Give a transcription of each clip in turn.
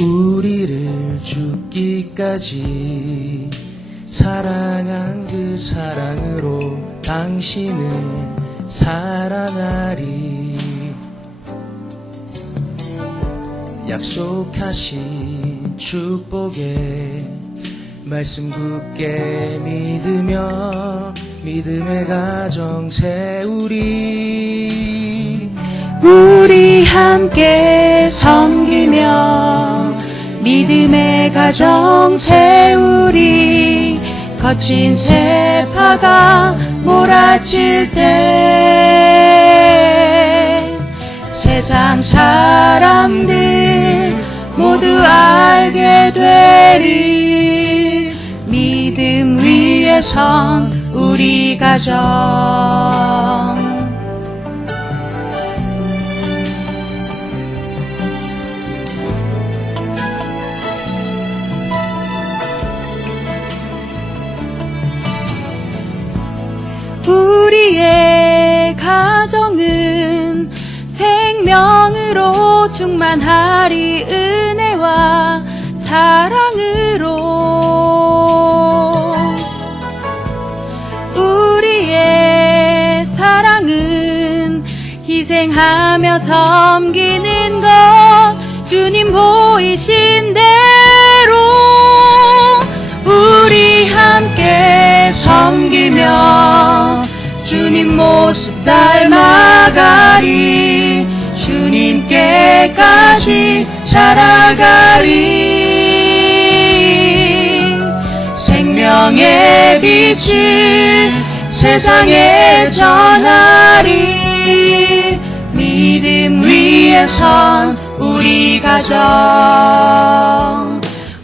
우리를 죽기까지 사랑한 그 사랑으로 당신을 사랑하리. 약속하신 축복의 말씀 굳게 믿으며 믿음의 가정 세우리. 우리 함께 섬기며 믿음의 가정 세우리. 거친 세파가 몰아칠 때 세상 사람들 모두 알게 되리. 믿음 위에 선 우리 가정. 우리의 가정은 생명으로 충만하리. 은혜와 사랑으로 우리의 사랑은 희생하며 섬기는 것. 주님 보이신 대로 우리 함께 섬기며 주님 모습 닮아가리. 주님께까지 자라가리. 생명의 빛을 세상에 전하리. 믿음 위에 선 우리 가정.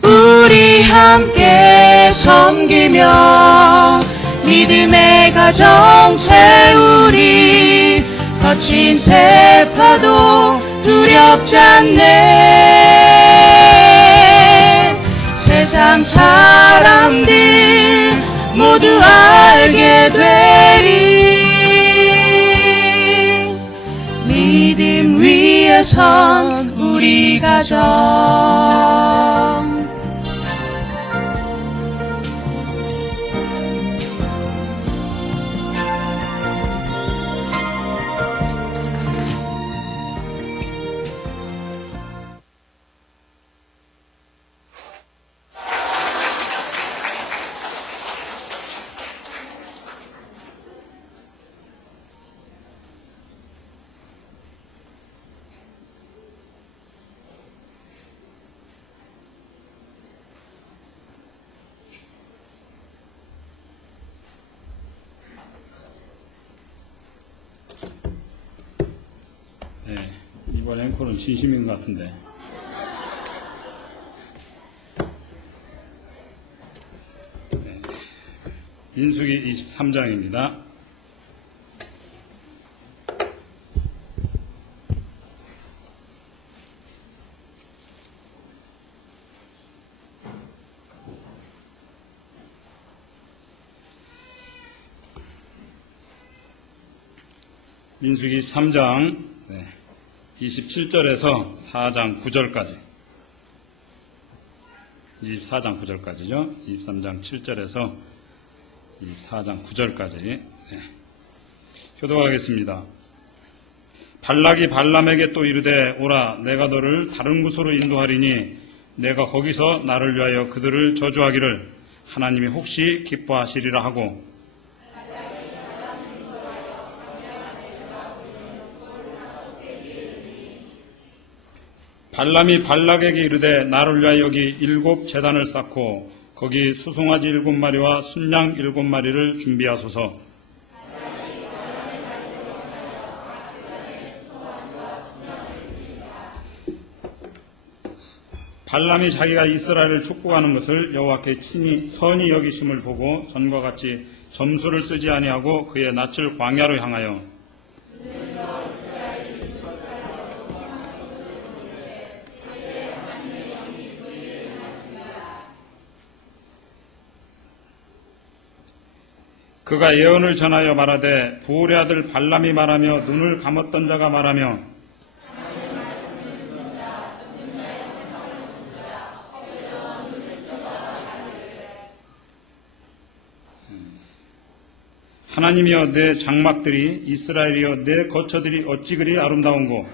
우리 함께 섬기며 믿음의 가정 세우리. 거친 세파도 두렵지 않네. 세상 사람들 모두 알게 되리. 믿음 위에 선 우리 가정. 네, 이번 앵콜은 진심인 것 같은데. 네, 민수기 23장입니다. 민수기 23장 27절에서 4장 9절까지 24장 9절까지죠. 23장 7절에서 24장 9절까지 교독하겠습니다. 발락이 발람에게 또 이르되 오라 내가 너를 다른 곳으로 인도하리니 내가 거기서 나를 위하여 그들을 저주하기를 하나님이 혹시 기뻐하시리라 하고 발람이 발락에게 이르되 나를 위하여 여기 7 제단을 쌓고 거기 수송아지 7마리와 순양 7마리를 준비하소서. 발람이 자기가 이스라엘을 축복하는 것을 여호와께 친히 선히 여기심을 보고 전과 같이 점수를 쓰지 아니하고 그의 낯을 광야로 향하여 그가 예언을 전하여 말하되 부울의 아들 발람이 말하며 눈을 감았던 자가 말하며 하나님이여 내 장막들이 이스라엘이여 내 거처들이 어찌 그리 아름다운고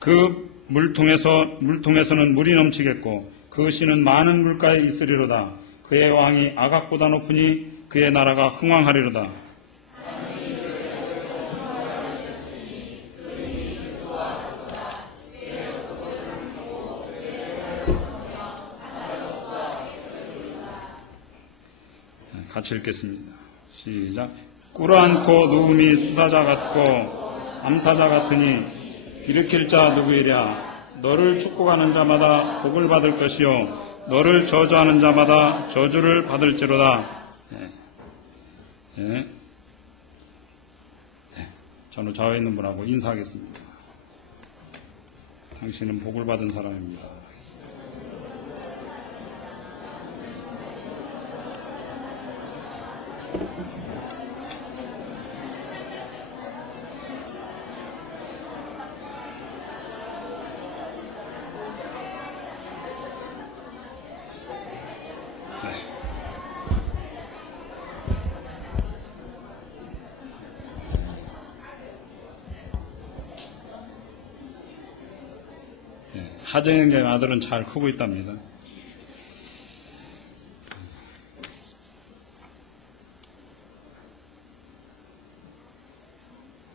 그 물통에서는 물이 넘치겠고 그 씨는 많은 물가에 있으리로다. 그의 왕이 아각보다 높으니 그의 나라가 흥왕하리로다. 같이 읽겠습니다. 시작. 꿇어앉고 누움이 수사자 같고 암사자 같으니 일으킬 자 누구이랴. 너를 축복하는 자마다 복을 받을 것이요 너를 저주하는 자마다 저주를 받을지로다. 저는 좌우에 있는 분하고 인사하겠습니다. 당신은 복을 받은 사람입니다. 하정영의 아들은 잘 크고 있답니다.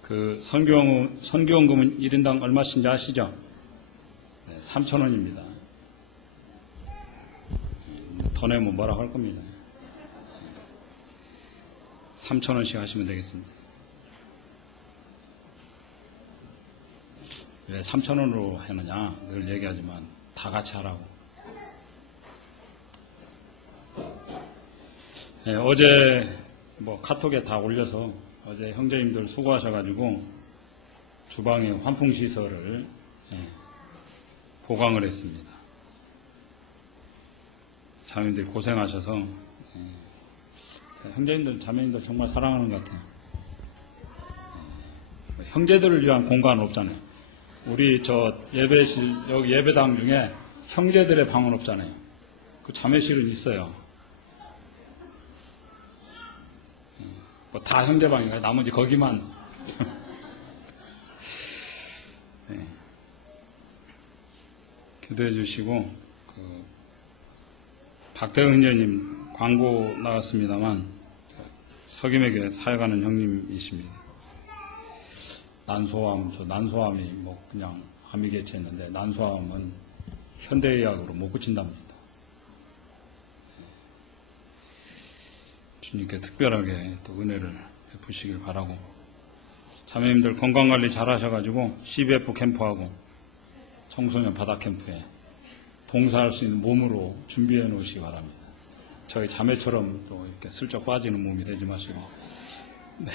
그 선교원금은 1인당 얼마신지 아시죠? 3,000원입니다. 더 내면 뭐라 할 겁니다. 3,000원씩 하시면 되겠습니다. 왜 3,000원으로 하느냐 늘 얘기하지만 다 같이 하라고. 어제 카톡에 다 올려서 어제 형제님들 수고하셔가지고 주방에 환풍시설을 보강을 했습니다. 자매님들이 고생하셔서 형제님들 자매님들 정말 사랑하는 것 같아요. 형제들을 위한 공간은 없잖아요. 우리 저 예배실, 여기 예배당 중에 형제들의 방은 없잖아요. 그 자매실은 있어요. 다 형제방인가요? 나머지 거기만. 기도해 주시고, 박대영 형제님 광고 나갔습니다만, 석임에게 사역하는 형님이십니다. 난소암이 그냥 암이 개체했는데 난소암은 현대의학으로 못 고친답니다. 주님께 특별하게 또 은혜를 베푸시길 바라고 자매님들 건강관리 잘 하셔가지고 CBF 캠프하고 청소년 바다 캠프에 봉사할 수 있는 몸으로 준비해 놓으시기 바랍니다. 저희 자매처럼 또 이렇게 슬쩍 빠지는 몸이 되지 마시고. 네.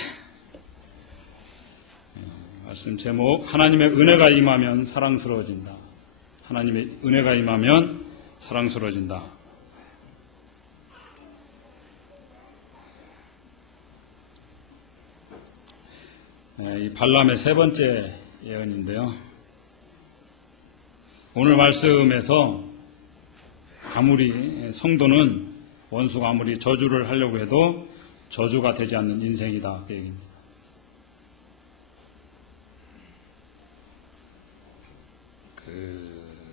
말씀 제목, 하나님의 은혜가 임하면 사랑스러워진다. 하나님의 은혜가 임하면 사랑스러워진다. 이 발람의 세 번째 예언인데요. 오늘 말씀에서 아무리 성도는 원수가 아무리 저주를 하려고 해도 저주가 되지 않는 인생이다. 그 얘기입니다.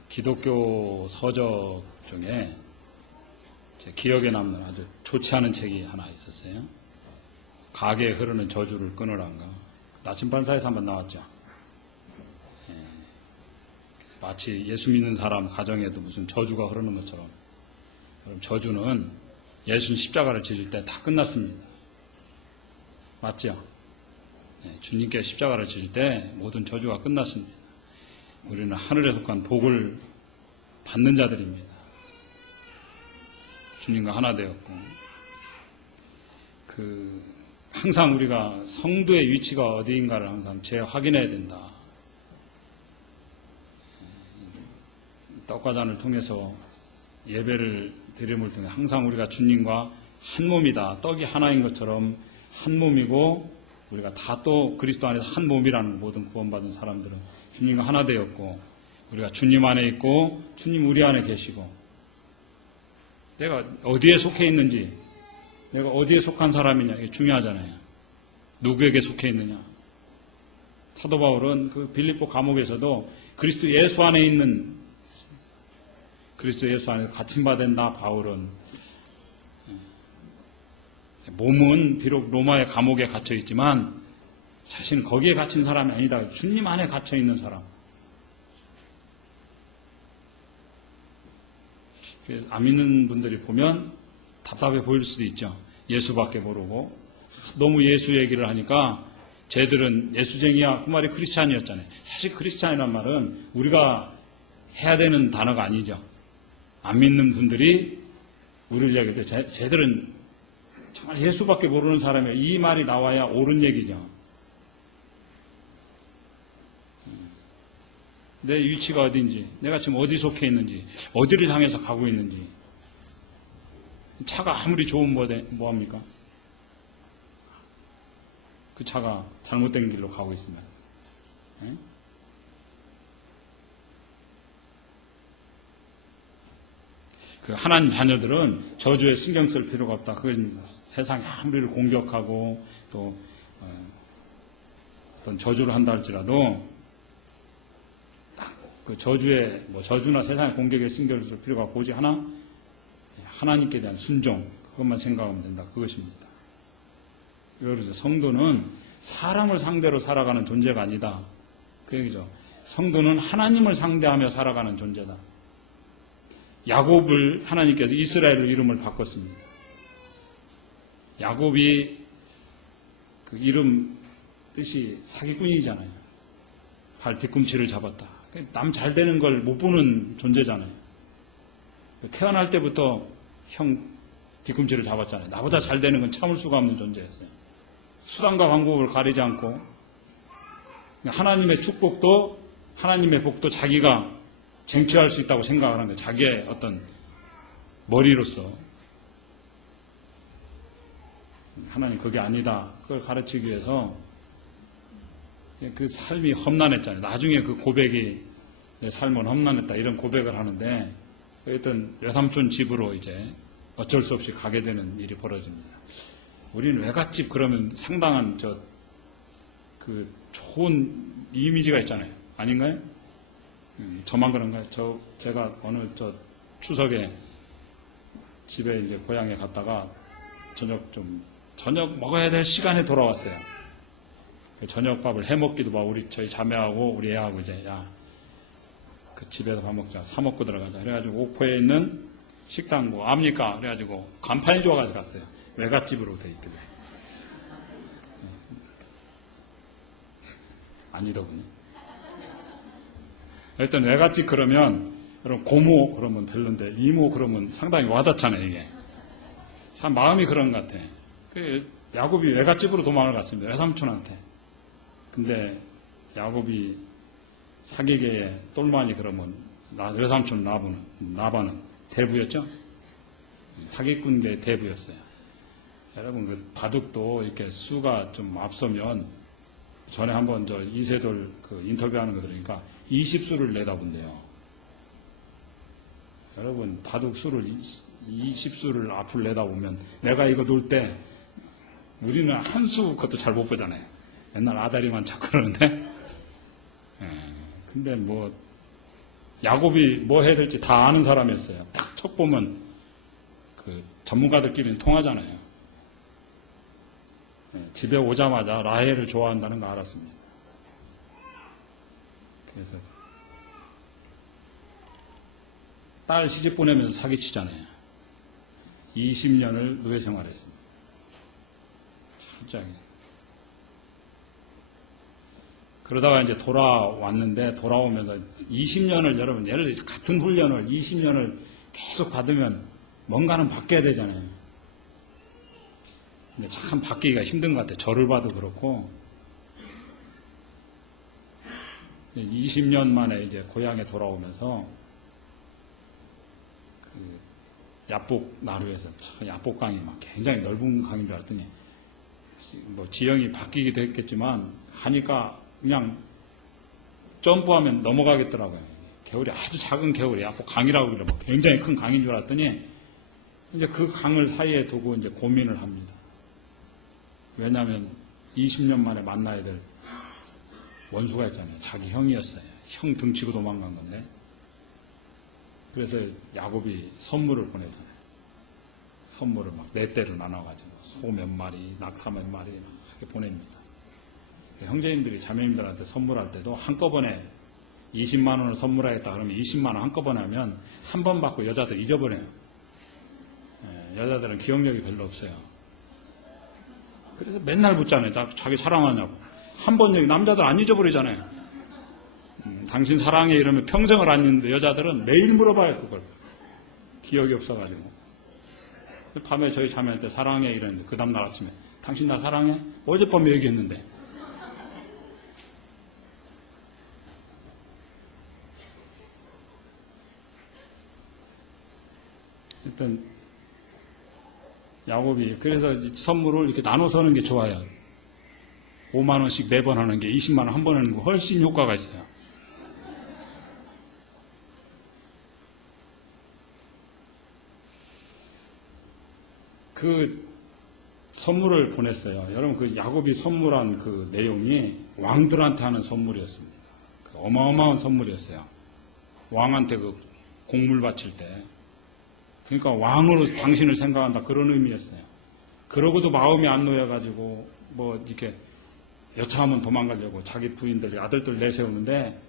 기독교 서적 중에 제 기억에 남는 아주 좋지 않은 책이 하나 있었어요. 가게에 흐르는 저주를 끊으란가. 나침반사에서 한번 나왔죠. 마치 예수 믿는 사람 가정에도 무슨 저주가 흐르는 것처럼. 그럼 저주는 예수님 십자가를 지실 때 다 끝났습니다. 맞죠? 주님께 십자가를 지실 때 모든 저주가 끝났습니다. 우리는 하늘에 속한 복을 받는 자들입니다. 주님과 하나 되었고, 항상 우리가 성도의 위치가 어디인가를 항상 재확인해야 된다. 떡과 잔을 통해서 예배를 드림을 통해 항상 우리가 주님과 한 몸이다. 떡이 하나인 것처럼 한 몸이고 우리가 다 또 그리스도 안에서 한 몸이라는 모든 구원받은 사람들은 주님과 하나 되었고 우리가 주님 안에 있고 주님 우리 안에 계시고 내가 어디에 속해 있는지 내가 어디에 속한 사람이냐 이게 중요하잖아요. 누구에게 속해 있느냐. 사도 바울은 그 빌립보 감옥에서도 그리스도 예수 안에 있는 그리스도 예수 안에 갇힌 나 바울은 몸은 비록 로마의 감옥에 갇혀 있지만 자신은 거기에 갇힌 사람이 아니다. 주님 안에 갇혀 있는 사람. 그래서 안 믿는 분들이 보면 답답해 보일 수도 있죠. 예수밖에 모르고 너무 예수 얘기를 하니까 쟤들은 예수쟁이야. 그 말이 크리스찬이었잖아요. 사실 크리스찬이란 말은 우리가 해야 되는 단어가 아니죠. 안 믿는 분들이 우리를 이야기할 때 쟤들은 정말 예수밖에 모르는 사람이에요. 이 말이 나와야 옳은 얘기죠. 내 위치가 어딘지, 내가 지금 어디 속해 있는지, 어디를 향해서 가고 있는지. 차가 아무리 좋은 뭐합니까? 그 차가 잘못된 길로 가고 있으면. 네? 그 하나님 자녀들은 저주에 신경 쓸 필요가 없다. 그건 세상이 아무리 공격하고 또 어떤 저주를 한다 할지라도 딱 그 저주에 저주나 세상의 공격에 신경을 쓸 필요가 없고 오직 하나님께 대한 순종 그것만 생각하면 된다. 그것입니다. 그래서 성도는 사람을 상대로 살아가는 존재가 아니다. 그 얘기죠. 성도는 하나님을 상대하며 살아가는 존재다. 야곱을 하나님께서 이스라엘로 이름을 바꿨습니다. 야곱이 그 이름 뜻이 사기꾼이잖아요. 발 뒤꿈치를 잡았다. 남 잘 되는 걸 못 보는 존재잖아요. 태어날 때부터 형 뒤꿈치를 잡았잖아요. 나보다 잘 되는 건 참을 수가 없는 존재였어요. 수단과 방법을 가리지 않고 하나님의 축복도 하나님의 복도 자기가 쟁취할 수 있다고 생각하는데 자기의 어떤 머리로서 하나님 그게 아니다. 그걸 가르치기 위해서 그 삶이 험난했잖아요. 나중에 그 고백이 내 삶은 험난했다 이런 고백을 하는데 어떤 외삼촌 집으로 이제 어쩔 수 없이 가게 되는 일이 벌어집니다. 우리는 외갓집 그러면 상당한 그 좋은 이미지가 있잖아요. 아닌가요? 저만 그런가요? 제가 어느 추석에 집에 이제 고향에 갔다가 저녁 먹어야 될 시간에 돌아왔어요. 저녁밥을 해 먹기도 막 저희 자매하고 우리 애하고 이제 그 집에서 밥 먹자 사 먹고 들어가자. 그래가지고 옥포에 있는 식당 뭐 압니까? 그래가지고 간판이 좋아가지고 갔어요. 외갓집으로 돼 있길래 아니더군요. 일단 외갓집 그러면 고모 그러면 별론데 이모 그러면 상당히 와닿잖아요. 이게 참 마음이 그런 것 같아. 야곱이 외갓집으로 도망을 갔습니다. 외삼촌한테. 근데 야곱이 사기계의 똘마니 그러면 외삼촌 라반은 대부였죠. 사기꾼계의 대부였어요. 여러분 그 바둑도 이렇게 수가 좀 앞서면 전에 한번 이세돌 그 인터뷰하는 거 들으니까 20수를 내다본대요. 여러분 바둑 수를 20수를 앞을 내다보면 내가 이거 놓을 때 우리는 한 수 그것도 잘 못 보잖아요. 옛날 아다리만 자꾸 그러는데 근데 야곱이 뭐 해야 될지 다 아는 사람이었어요. 딱 첫 보면 그 전문가들끼리는 통하잖아요. 집에 오자마자 라헬을 좋아한다는 거 알았습니다. 그래서 딸 시집 보내면서 사기치잖아요. 20년을 노예 생활했습니다. 진짜. 그러다가 이제 돌아왔는데 돌아오면서 20년을 여러분 예를 들어 같은 훈련을 20년을 계속 받으면 뭔가는 바뀌어야 되잖아요. 근데 참 바뀌기가 힘든 것 같아요. 저를 봐도 그렇고 20년 만에 이제 고향에 돌아오면서 그 야복 나루에서 야복강이 막 굉장히 넓은 강인 줄 알았더니 뭐 지형이 바뀌기도 했겠지만 하니까 그냥 점프하면 넘어가겠더라고요. 개울이 아주 작은 개울이야. 강이라고 그래. 굉장히 큰 강인 줄 알았더니 이제 그 강을 사이에 두고 이제 고민을 합니다. 왜냐하면 20년 만에 만나야 될 원수가 있잖아요. 자기 형이었어요. 형 등치고 도망간 건데. 그래서 야곱이 선물을 보내잖아요. 선물을 막 4대를 나눠가지고 소 몇 마리, 낙타 몇 마리 이렇게 보냅니다. 형제님들이 자매님들한테 선물할 때도 한꺼번에 20만 원을 선물하겠다 그러면 20만 원 한꺼번에 하면 한 번 받고 여자들 잊어버려요. 여자들은 기억력이 별로 없어요. 그래서 맨날 묻잖아요. 자기 사랑하냐고. 한 번 여기 남자들 안 잊어버리잖아요. 당신 사랑해 이러면 평생을 안 잊는데 여자들은 매일 물어봐요. 그걸. 기억이 없어가지고. 밤에 저희 자매한테 사랑해 이랬는데 그 다음날 아침에 당신 나 사랑해? 어젯밤에 얘기했는데. 일단 야곱이 그래서 선물을 이렇게 나눠서 하는 게 좋아요. 5만 원씩 4번 하는 게 20만 원 한 번 하는 거 훨씬 효과가 있어요. 그 선물을 보냈어요. 여러분 그 야곱이 선물한 그 내용이 왕들한테 하는 선물이었습니다. 그 어마어마한 선물이었어요. 왕한테 그 곡물 바칠 때. 그러니까 왕으로 당신을 생각한다 그런 의미였어요. 그러고도 마음이 안 놓여가지고 뭐 이렇게 여차하면 도망가려고 자기 부인들 아들들 내세우는데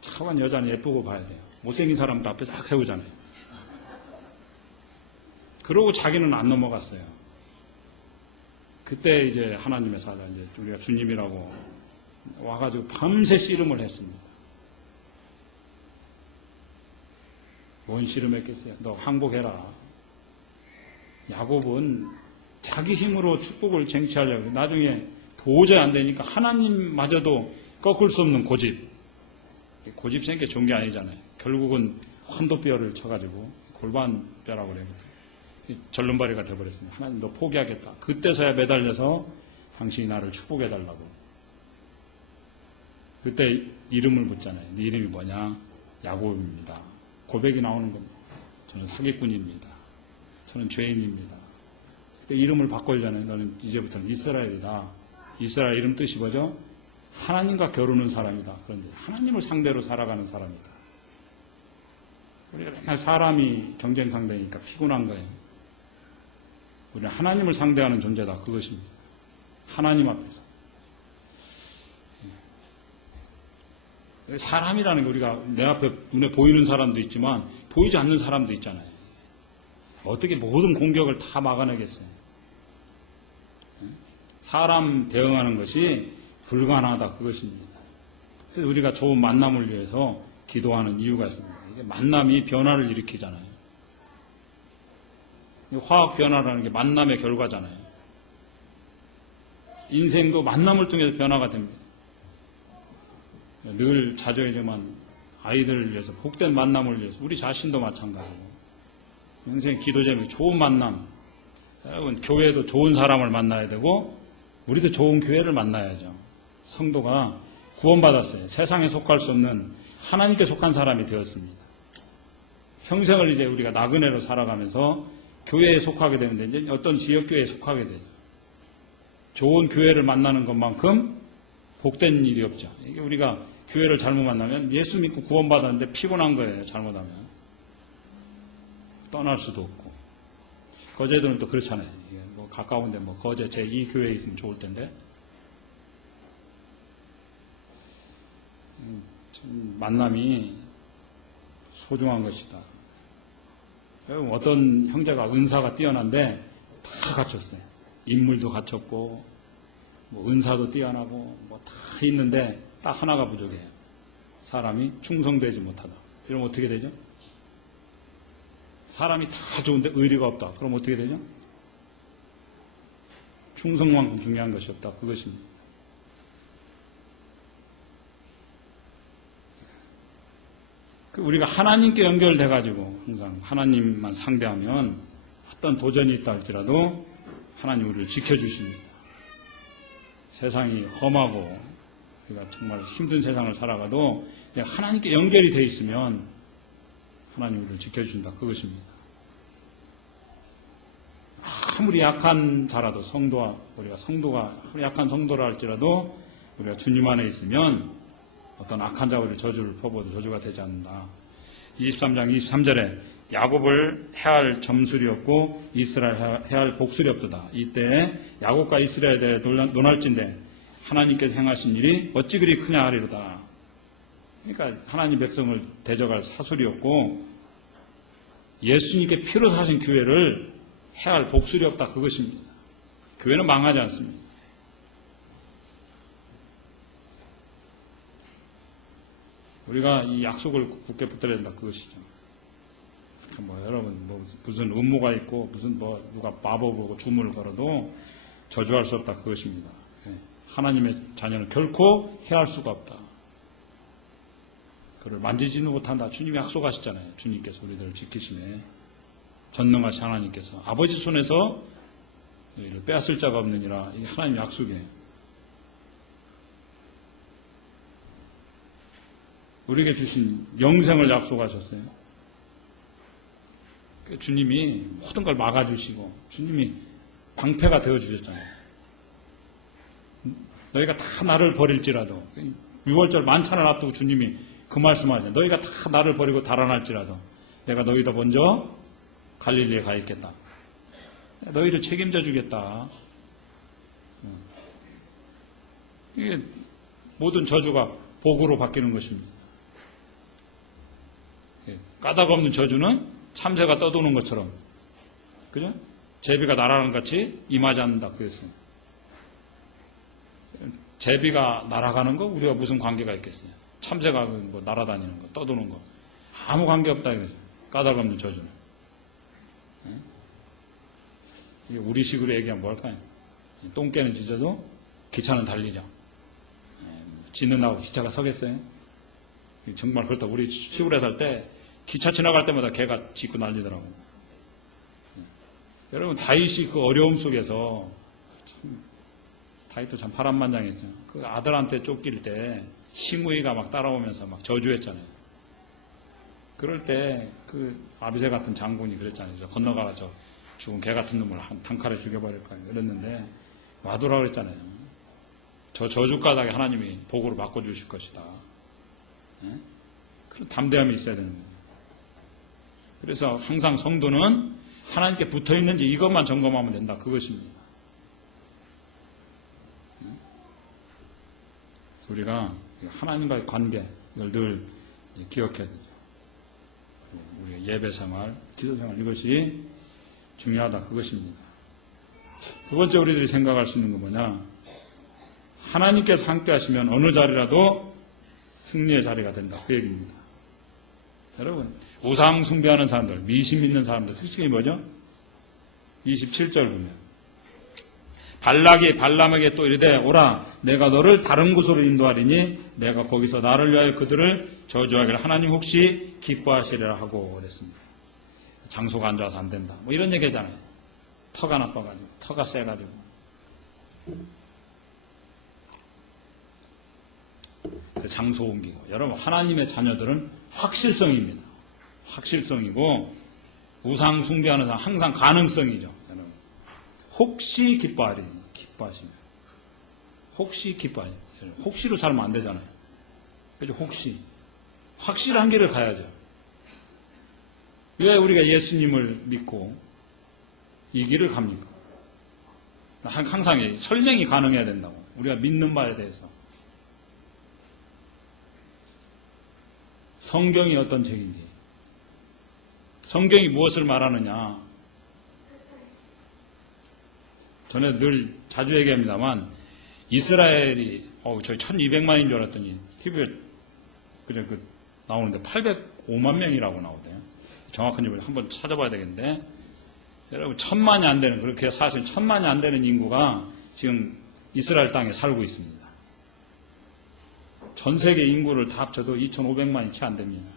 차관 여자는 예쁘고 봐야 돼요. 못생긴 사람도 앞에 쫙 세우잖아요. 그러고 자기는 안 넘어갔어요. 그때 이제 하나님의 사자 이제 우리가 주님이라고 와가지고 밤새 씨름을 했습니다. 뭔 씨름했겠어요? 너 항복해라. 야곱은 자기 힘으로 축복을 쟁취하려고 나중에 도저히 안 되니까 하나님마저도 꺾을 수 없는 고집. 고집 생겨 좋은 게 아니잖아요. 결국은 환도뼈를 쳐가지고 골반뼈라고 그래요. 절름발이가 돼버렸습니다. 하나님 너 포기하겠다. 그때서야 매달려서 당신이 나를 축복해달라고. 그때 이름을 묻잖아요. 네 이름이 뭐냐? 야곱입니다. 고백이 나오는 겁니다. 저는 사기꾼입니다. 저는 죄인입니다. 그때 이름을 바꿔주잖아요. 너는 이제부터는 이스라엘이다. 이스라엘 이름 뜻이 뭐죠? 하나님과 겨루는 사람이다. 그런데 하나님을 상대로 살아가는 사람이다. 우리가 맨날 사람이 경쟁 상대니까 피곤한 거예요. 우리는 하나님을 상대하는 존재다. 그것입니다. 하나님 앞에서. 사람이라는 게 우리가 내 앞에 눈에 보이는 사람도 있지만 보이지 않는 사람도 있잖아요. 어떻게 모든 공격을 다 막아내겠어요? 사람 대응하는 것이 불가능하다. 그것입니다. 그래서 우리가 좋은 만남을 위해서 기도하는 이유가 있습니다. 이게 만남이 변화를 일으키잖아요. 화학 변화라는 게 만남의 결과잖아요. 인생도 만남을 통해서 변화가 됩니다. 늘 자조이지만 아이들을 위해서 복된 만남을 위해서 우리 자신도 마찬가지고 인생 기도 제목이 좋은 만남. 여러분 교회도 좋은 사람을 만나야 되고 우리도 좋은 교회를 만나야죠. 성도가 구원받았어요. 세상에 속할 수 없는 하나님께 속한 사람이 되었습니다. 평생을 이제 우리가 나그네로 살아가면서 교회에 속하게 되는데 이제 어떤 지역교회에 속하게 되죠. 좋은 교회를 만나는 것만큼 복된 일이 없죠. 이게 우리가 교회를 잘못 만나면 예수 믿고 구원받았는데 피곤한 거예요. 잘못하면. 떠날 수도 없고. 거제도는 또 그렇잖아요. 이게 뭐 가까운데 뭐 거제 제2 교회에 있으면 좋을 텐데. 참 만남이 소중한 것이다. 어떤 형제가 은사가 뛰어난데 다 갖췄어요. 인물도 갖췄고 뭐 은사도 뛰어나고 뭐 다 있는데 딱 하나가 부족해요. 사람이 충성되지 못하다. 이러면 어떻게 되죠? 사람이 다 좋은데 의리가 없다. 그럼 어떻게 되죠? 충성만큼 중요한 것이 없다. 그것입니다. 우리가 하나님께 연결돼가지고 항상 하나님만 상대하면 어떤 도전이 있다 할지라도 하나님 우리를 지켜주십니다. 세상이 험하고 우리가 정말 힘든 세상을 살아가도 하나님께 연결이 돼 있으면 하나님 우리를 지켜주신다. 그것입니다. 아무리 약한 자라도 우리가 약한 성도라 할지라도 우리가 주님 안에 있으면 어떤 악한 자가 우리 저주를 퍼부어도 저주가 되지 않는다. 23장 23절에 야곱을 해할 점술이 없고 이스라엘 해할 복술이 없도다. 이때 야곱과 이스라엘에 대해 논할진대 하나님께서 행하신 일이 어찌 그리 크냐 하리로다. 그러니까 하나님 백성을 대적할 사술이 없고 예수님께 피로 사신 교회를 해할 복술이 없다. 그것입니다. 교회는 망하지 않습니다. 우리가 이 약속을 굳게 붙들어야 된다. 그것이죠. 여러분, 무슨 음모가 있고, 누가 마법을 보고 주문을 걸어도 저주할 수 없다. 그것입니다. 하나님의 자녀는 결코 해할 수가 없다. 그를 만지지는 못한다. 주님이 약속하셨잖아요. 주님께서 우리들을 지키시네. 전능하신 하나님께서. 아버지 손에서 너희를 빼앗을 자가 없느니라. 이게 하나님의 약속이에요. 우리에게 주신 영생을 약속하셨어요. 주님이 모든 걸 막아주시고 주님이 방패가 되어주셨잖아요. 너희가 다 나를 버릴지라도 6월절 만찬을 앞두고 주님이 그 말씀하세요. 너희가 다 나를 버리고 달아날지라도 내가 너희도 먼저 갈릴리에 가 있겠다. 너희를 책임져 주겠다. 이게 모든 저주가 복으로 바뀌는 것입니다. 까닭 없는 저주는 참새가 떠도는 것처럼, 그죠? 제비가 날아가는 것 같이 임하지 않는다. 그랬어요. 제비가 날아가는 거 우리가 무슨 관계가 있겠어요? 참새가 날아다니는 거, 떠도는 거 아무 관계 없다 이거죠. 까닭 없는 저주는. 이게 우리식으로 얘기하면 뭐 할까요? 똥개는 짖어도 기차는 달리죠. 짖는다고 기차가 서겠어요? 정말 그렇다. 우리 시골에 살 때 기차 지나갈 때마다 개가 짖고 난리더라고요. 여러분, 다윗이 그 어려움 속에서 다윗도 참 파란만장했죠. 그 아들한테 쫓길 때 시므이가 막 따라오면서 막 저주했잖아요. 그럴 때 그 아비새 같은 장군이 그랬잖아요. 저 건너가 저 죽은 개 같은 놈을 한 단칼에 죽여버릴 거예요. 그랬는데 놔두라 그랬잖아요. 저 저주가닥에 하나님이 복으로 바꿔주실 것이다. 그런 담대함이 있어야 되는 거예요. 그래서 항상 성도는 하나님께 붙어있는지 이것만 점검하면 된다. 그것입니다. 우리가 하나님과의 관계, 이걸 늘 기억해야 되죠. 우리의 예배 생활, 기도 생활, 이것이 중요하다. 그것입니다. 두 번째 우리들이 생각할 수 있는 건 뭐냐? 하나님께서 함께 하시면 어느 자리라도 승리의 자리가 된다. 그 얘기입니다. 여러분, 우상 숭배하는 사람들, 미신 믿는 사람들, 특징이 뭐죠? 27절 보면 발락이 발람에게 또 이르되 오라 내가 너를 다른 곳으로 인도하리니 내가 거기서 나를 위하여 그들을 저주하기를 하나님 혹시 기뻐하시리라 하고 그랬습니다. 장소가 안 좋아서 안 된다. 뭐 이런 얘기 하잖아요. 터가 나빠가지고, 터가 세가지고. 장소 옮기고. 여러분, 하나님의 자녀들은 확실성입니다. 확실성이고, 우상 숭배하는 사람 항상 가능성이죠. 여러분. 혹시 기뻐하시면. 혹시 기뻐하시면. 혹시로 살면 안 되잖아요. 그죠? 혹시. 확실한 길을 가야죠. 왜 우리가 예수님을 믿고 이 길을 갑니까? 항상 설명이 가능해야 된다고. 우리가 믿는 바에 대해서. 성경이 어떤 책인지, 성경이 무엇을 말하느냐. 저는 늘 자주 얘기합니다만 이스라엘이 저희 1200만인 줄 알았더니 TV에 그래 나오는데 805만 명이라고 나오대요. 정확한 인구를 한번 찾아봐야 되겠는데, 여러분 1000만이 안 되는, 그렇게 사실 1000만이 안 되는 인구가 지금 이스라엘 땅에 살고 있습니다. 전 세계 인구를 다 합쳐도 2500만이 채 안 됩니다.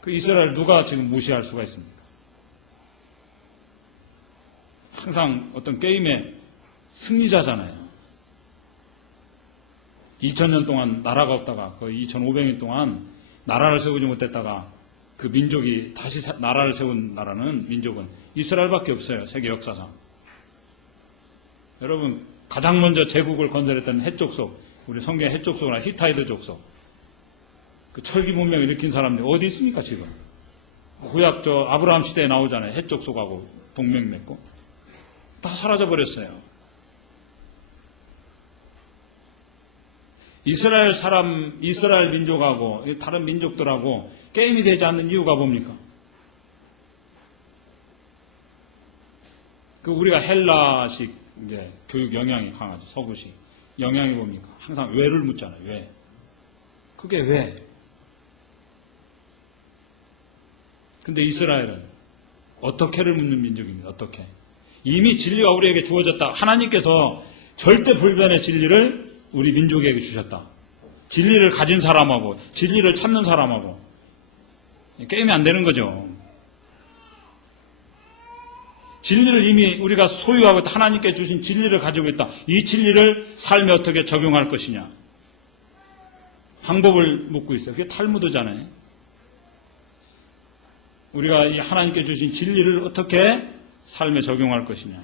그 이스라엘 누가 지금 무시할 수가 있습니까? 항상 어떤 게임의 승리자잖아요. 2000년 동안 나라가 없다가 거의 2500년 동안 나라를 세우지 못했다가 그 민족이 다시 나라를 세운 나라는 민족은 이스라엘밖에 없어요. 세계 역사상. 여러분 가장 먼저 제국을 건설했던 헷족속, 우리 성경의 헷족속이나 히타이드 족속, 그 철기 문명을 일으킨 사람들이 어디 있습니까 지금? 구약 아브라함 시대에 나오잖아요. 헷족속하고 동맹 맺고 다 사라져 버렸어요. 이스라엘 사람, 이스라엘 민족하고 다른 민족들하고 게임이 되지 않는 이유가 뭡니까? 그 우리가 헬라식 이제 교육 영향이 강하죠. 서구식 영향이 뭡니까? 항상 왜를 묻잖아요. 왜? 그게 왜? 근데 이스라엘은 어떻게를 묻는 민족입니다. 어떻게? 이미 진리가 우리에게 주어졌다. 하나님께서 절대 불변의 진리를 우리 민족에게 주셨다. 진리를 가진 사람하고 진리를 찾는 사람하고 게임이 안 되는 거죠. 진리를 이미 우리가 소유하고 있다. 하나님께 주신 진리를 가지고 있다. 이 진리를 삶에 어떻게 적용할 것이냐. 방법을 묻고 있어요. 그게 탈무드잖아요. 우리가 이 하나님께 주신 진리를 어떻게 삶에 적용할 것이냐.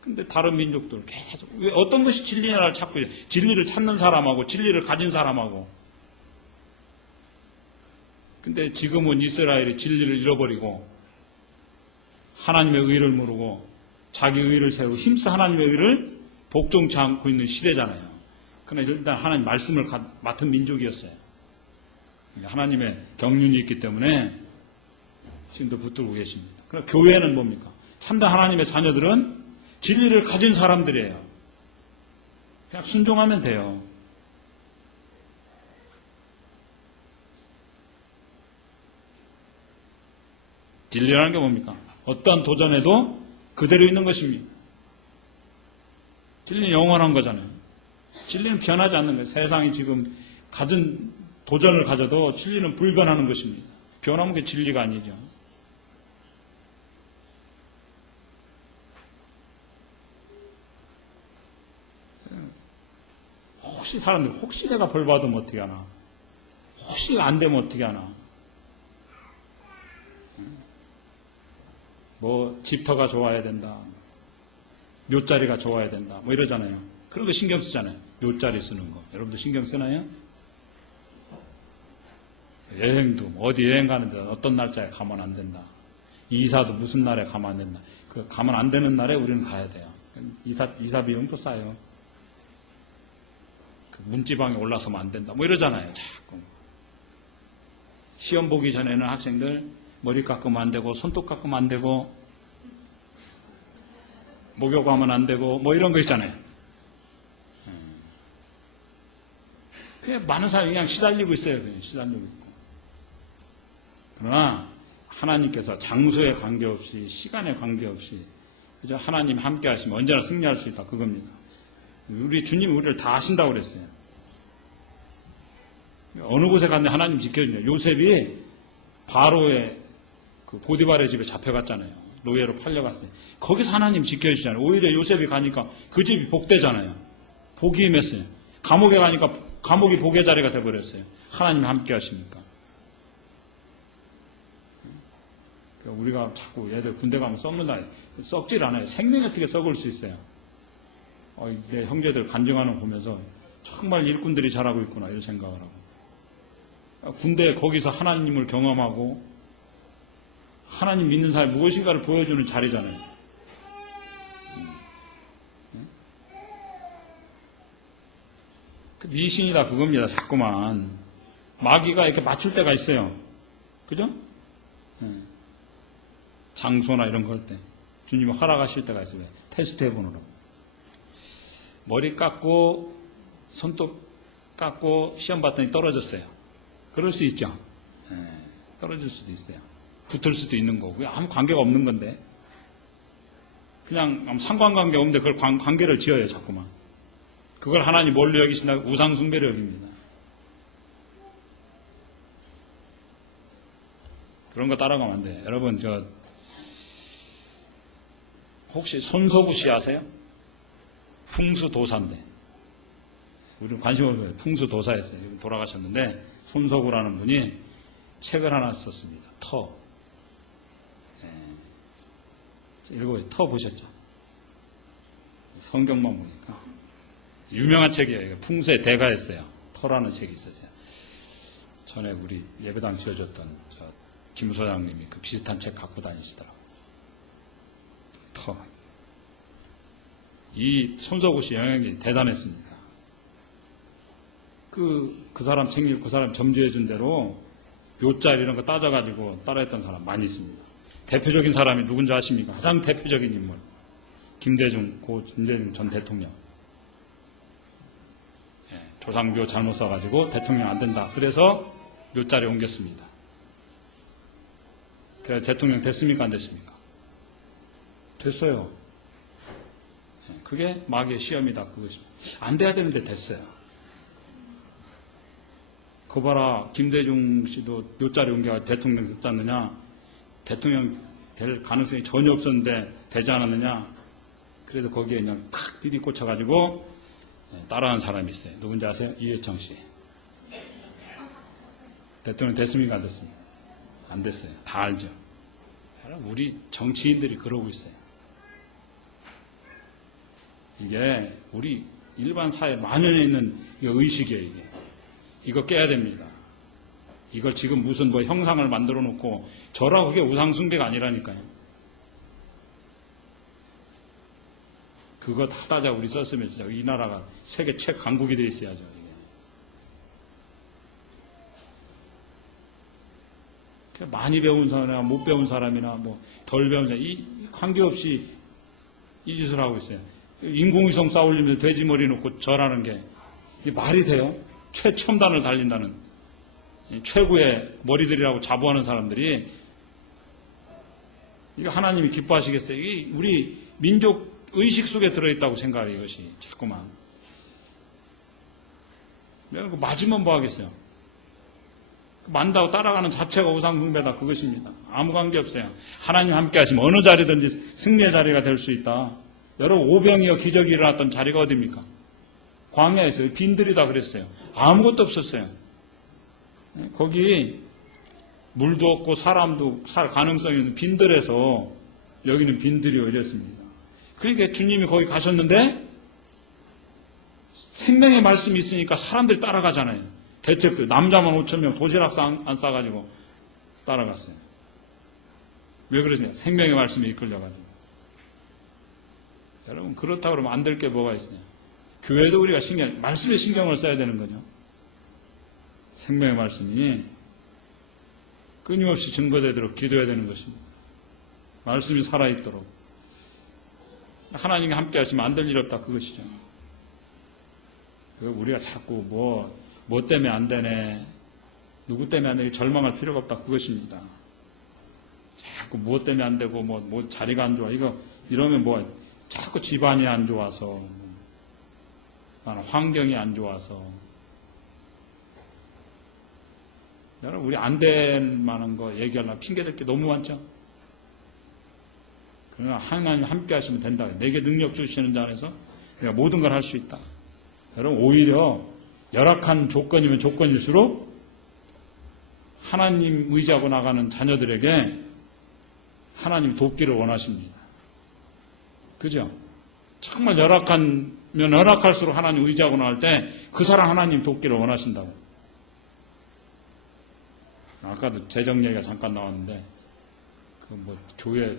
근데 다른 민족들 계속 왜 어떤 것이 진리냐를 찾고 있어요. 진리를 찾는 사람하고 진리를 가진 사람하고. 근데 지금은 이스라엘이 진리를 잃어버리고 하나님의 의를 모르고 자기 의를 세우고 힘써 하나님의 의를 복종치 않고 있는 시대잖아요. 그러나 일단 하나님 말씀을 맡은 민족이었어요. 하나님의 경륜이 있기 때문에 지금도 붙들고 계십니다. 그럼 교회는 뭡니까? 참된 하나님의 자녀들은 진리를 가진 사람들이에요. 그냥 순종하면 돼요. 진리라는 게 뭡니까? 어떠한 도전에도 그대로 있는 것입니다. 진리는 영원한 거잖아요. 진리는 변하지 않는 거예요. 세상이 지금 가진 도전을 가져도 진리는 불변하는 것입니다. 변하면 그게 진리가 아니죠. 혹시 사람들 혹시 내가 벌 받으면 어떻게 하나? 혹시 안 되면 어떻게 하나? 뭐 집터가 좋아야 된다. 묘자리가 좋아야 된다. 뭐 이러잖아요. 그런 거 신경 쓰잖아요. 묘자리 쓰는 거. 여러분도 신경 쓰나요? 여행도 어디 여행 가는데 어떤 날짜에 가면 안 된다. 이사도 무슨 날에 가면 안 된다. 그 가면 안 되는 날에 우리는 가야 돼요. 이사 비용도 싸요. 그 문지방에 올라서면 안 된다. 뭐 이러잖아요. 자꾸. 시험 보기 전에는 학생들 머리 깎으면 안 되고 손톱 깎으면 안 되고 목욕하면 안 되고 뭐 이런 거 있잖아요. 그게 많은 사람이 그냥 시달리고 있어요. 그냥 시달리고 있고. 그러나 하나님께서 장소에 관계없이 시간에 관계없이 그저 하나님 함께 하시면 언제나 승리할 수 있다. 그겁니다. 우리 주님이 우리를 다 아신다고 그랬어요. 어느 곳에 갔는데 하나님 지켜주냐. 요셉이 바로의 그 보디발의 집에 잡혀갔잖아요. 노예로 팔려갔어요. 거기서 하나님 지켜주잖아요. 오히려 요셉이 가니까 그 집이 복되잖아요. 복이 임했어요. 감옥에 가니까 감옥이 복의 자리가 돼버렸어요. 하나님 함께 하시니까. 우리가 자꾸 얘들 군대 가면 썩는다. 썩질 않아요. 생명이 어떻게 썩을 수 있어요. 내 형제들 간증하는 거 보면서 정말 일꾼들이 잘하고 있구나 이런 생각을 하고. 군대 거기서 하나님을 경험하고 하나님 믿는 사람이 무엇인가를 보여주는 자리잖아요. 그 미신이다 그겁니다. 자꾸만 마귀가 이렇게 맞출 때가 있어요. 그죠? 장소나 이런 거 할 때 주님이 허락하실 때가 있어요. 테스트 해보느라고. 머리 깎고 손톱 깎고 시험 봤더니 떨어졌어요. 그럴 수 있죠. 떨어질 수도 있어요. 붙을 수도 있는 거고 아무 관계가 없는 건데 그냥 아무 상관관계 없는데 그걸 관계를 지어요. 자꾸만. 그걸 하나님 뭘로 여기신다고? 우상숭배로 여깁니다. 그런 거 따라가면 안 돼. 여러분 혹시 손소구시 아세요? 풍수도사인데 우리는 관심 없어요. 풍수도사였어요. 돌아가셨는데 손석우라는 분이 책을 하나 썼습니다. 터. 읽어보세요. 터 보셨죠? 성경만 보니까 유명한 책이에요. 풍수의 대가였어요. 터라는 책이 있었어요. 전에 우리 예배당 지어줬던 김 소장님이 그 비슷한 책 갖고 다니시더라고요. 터. 이 손석우 씨 영향이 대단했습니다. 그 사람 책 읽고 그 사람 점주해준 대로 묘짤 이런 거 따져가지고 따라했던 사람 많이 있습니다. 대표적인 사람이 누군지 아십니까? 가장 대표적인 인물. 김대중 전 대통령. 조상묘 잘못 써가지고 대통령 안 된다. 그래서 묘짤에 옮겼습니다. 그래서 대통령 됐습니까? 안 됐습니까? 됐어요. 그게 마귀의 시험이다. 그것이 안 돼야 되는데 됐어요. 그 봐라, 김대중 씨도 묘짤에 옮겨가 대통령 됐지 않느냐? 대통령 될 가능성이 전혀 없었는데 되지 않았느냐? 그래서 거기에 그냥 탁 비리 꽂혀가지고 따라한 사람이 있어요. 누군지 아세요? 이회창 씨. 대통령 됐습니까? 안 됐습니까? 안 됐어요. 다 알죠. 우리 정치인들이 그러고 있어요. 이게 우리 일반 사회에 만연해 있는 의식이에요. 이게. 이거 깨야 됩니다. 이걸 지금 무슨 뭐 형상을 만들어 놓고 저라고 그게 우상숭배가 아니라니까요. 그거 다 따자 우리 썼으면 진짜 이 나라가 세계 최강국이 돼 있어야죠. 이게. 많이 배운 사람이나 못 배운 사람이나 뭐 덜 배운 사람 관계없이 이 짓을 하고 있어요. 인공위성 쌓으려면 돼지머리 놓고 절하는 게 이게 말이 돼요? 최첨단을 달린다는 최고의 머리들이라고 자부하는 사람들이 이거 하나님이 기뻐하시겠어요? 이게 우리 민족 의식 속에 들어있다고 생각해요. 이것이 자꾸만 내가 맞으면 뭐 하겠어요? 만다고 따라가는 자체가 우상숭배다. 그것입니다. 아무 관계 없어요. 하나님 함께 하시면 어느 자리든지 승리의 자리가 될 수 있다. 여러분 오병이어 기적이 일어났던 자리가 어디입니까? 광야에서요. 빈들이다 그랬어요. 아무것도 없었어요. 거기 물도 없고 사람도 살 가능성이 있는 빈들에서 여기는 빈들이요 이랬습니다. 그러니까 주님이 거기 가셨는데 생명의 말씀이 있으니까 사람들이 따라가잖아요. 대체 남자만 5,000명 도시락 안 싸가지고 따라갔어요. 왜 그러세요? 생명의 말씀이 이끌려가지고. 여러분 그렇다고 그러면 안 될 게 뭐가 있어요? 교회도 우리가 말씀에 신경을 써야 되는 거죠. 생명의 말씀이 끊임없이 증거되도록 기도해야 되는 것입니다. 말씀이 살아있도록. 하나님이 함께 하시면 안 될 일 없다. 그것이죠. 우리가 자꾸 뭐 때문에 안 되네. 누구 때문에 안 되네. 절망할 필요가 없다. 그것입니다. 자꾸 무엇 때문에 안 되고 뭐 자리가 안 좋아. 이러면 자꾸 집안이 안 좋아서 환경이 안 좋아서 여러분 우리 안 될 만한 거 얘기하려면 핑계댈 게 너무 많죠. 그러나 하나님 함께 하시면 된다. 내게 능력 주시는 자 안에서 내가 모든 걸 할 수 있다. 여러분 오히려 열악한 조건이면 조건일수록 하나님 의지하고 나가는 자녀들에게 하나님 돕기를 원하십니다. 그죠? 정말 열악하면 열악할수록 하나님 의지하고 나갈 때 그 사람 하나님 돕기를 원하신다고. 아까도 재정 얘기가 잠깐 나왔는데 교회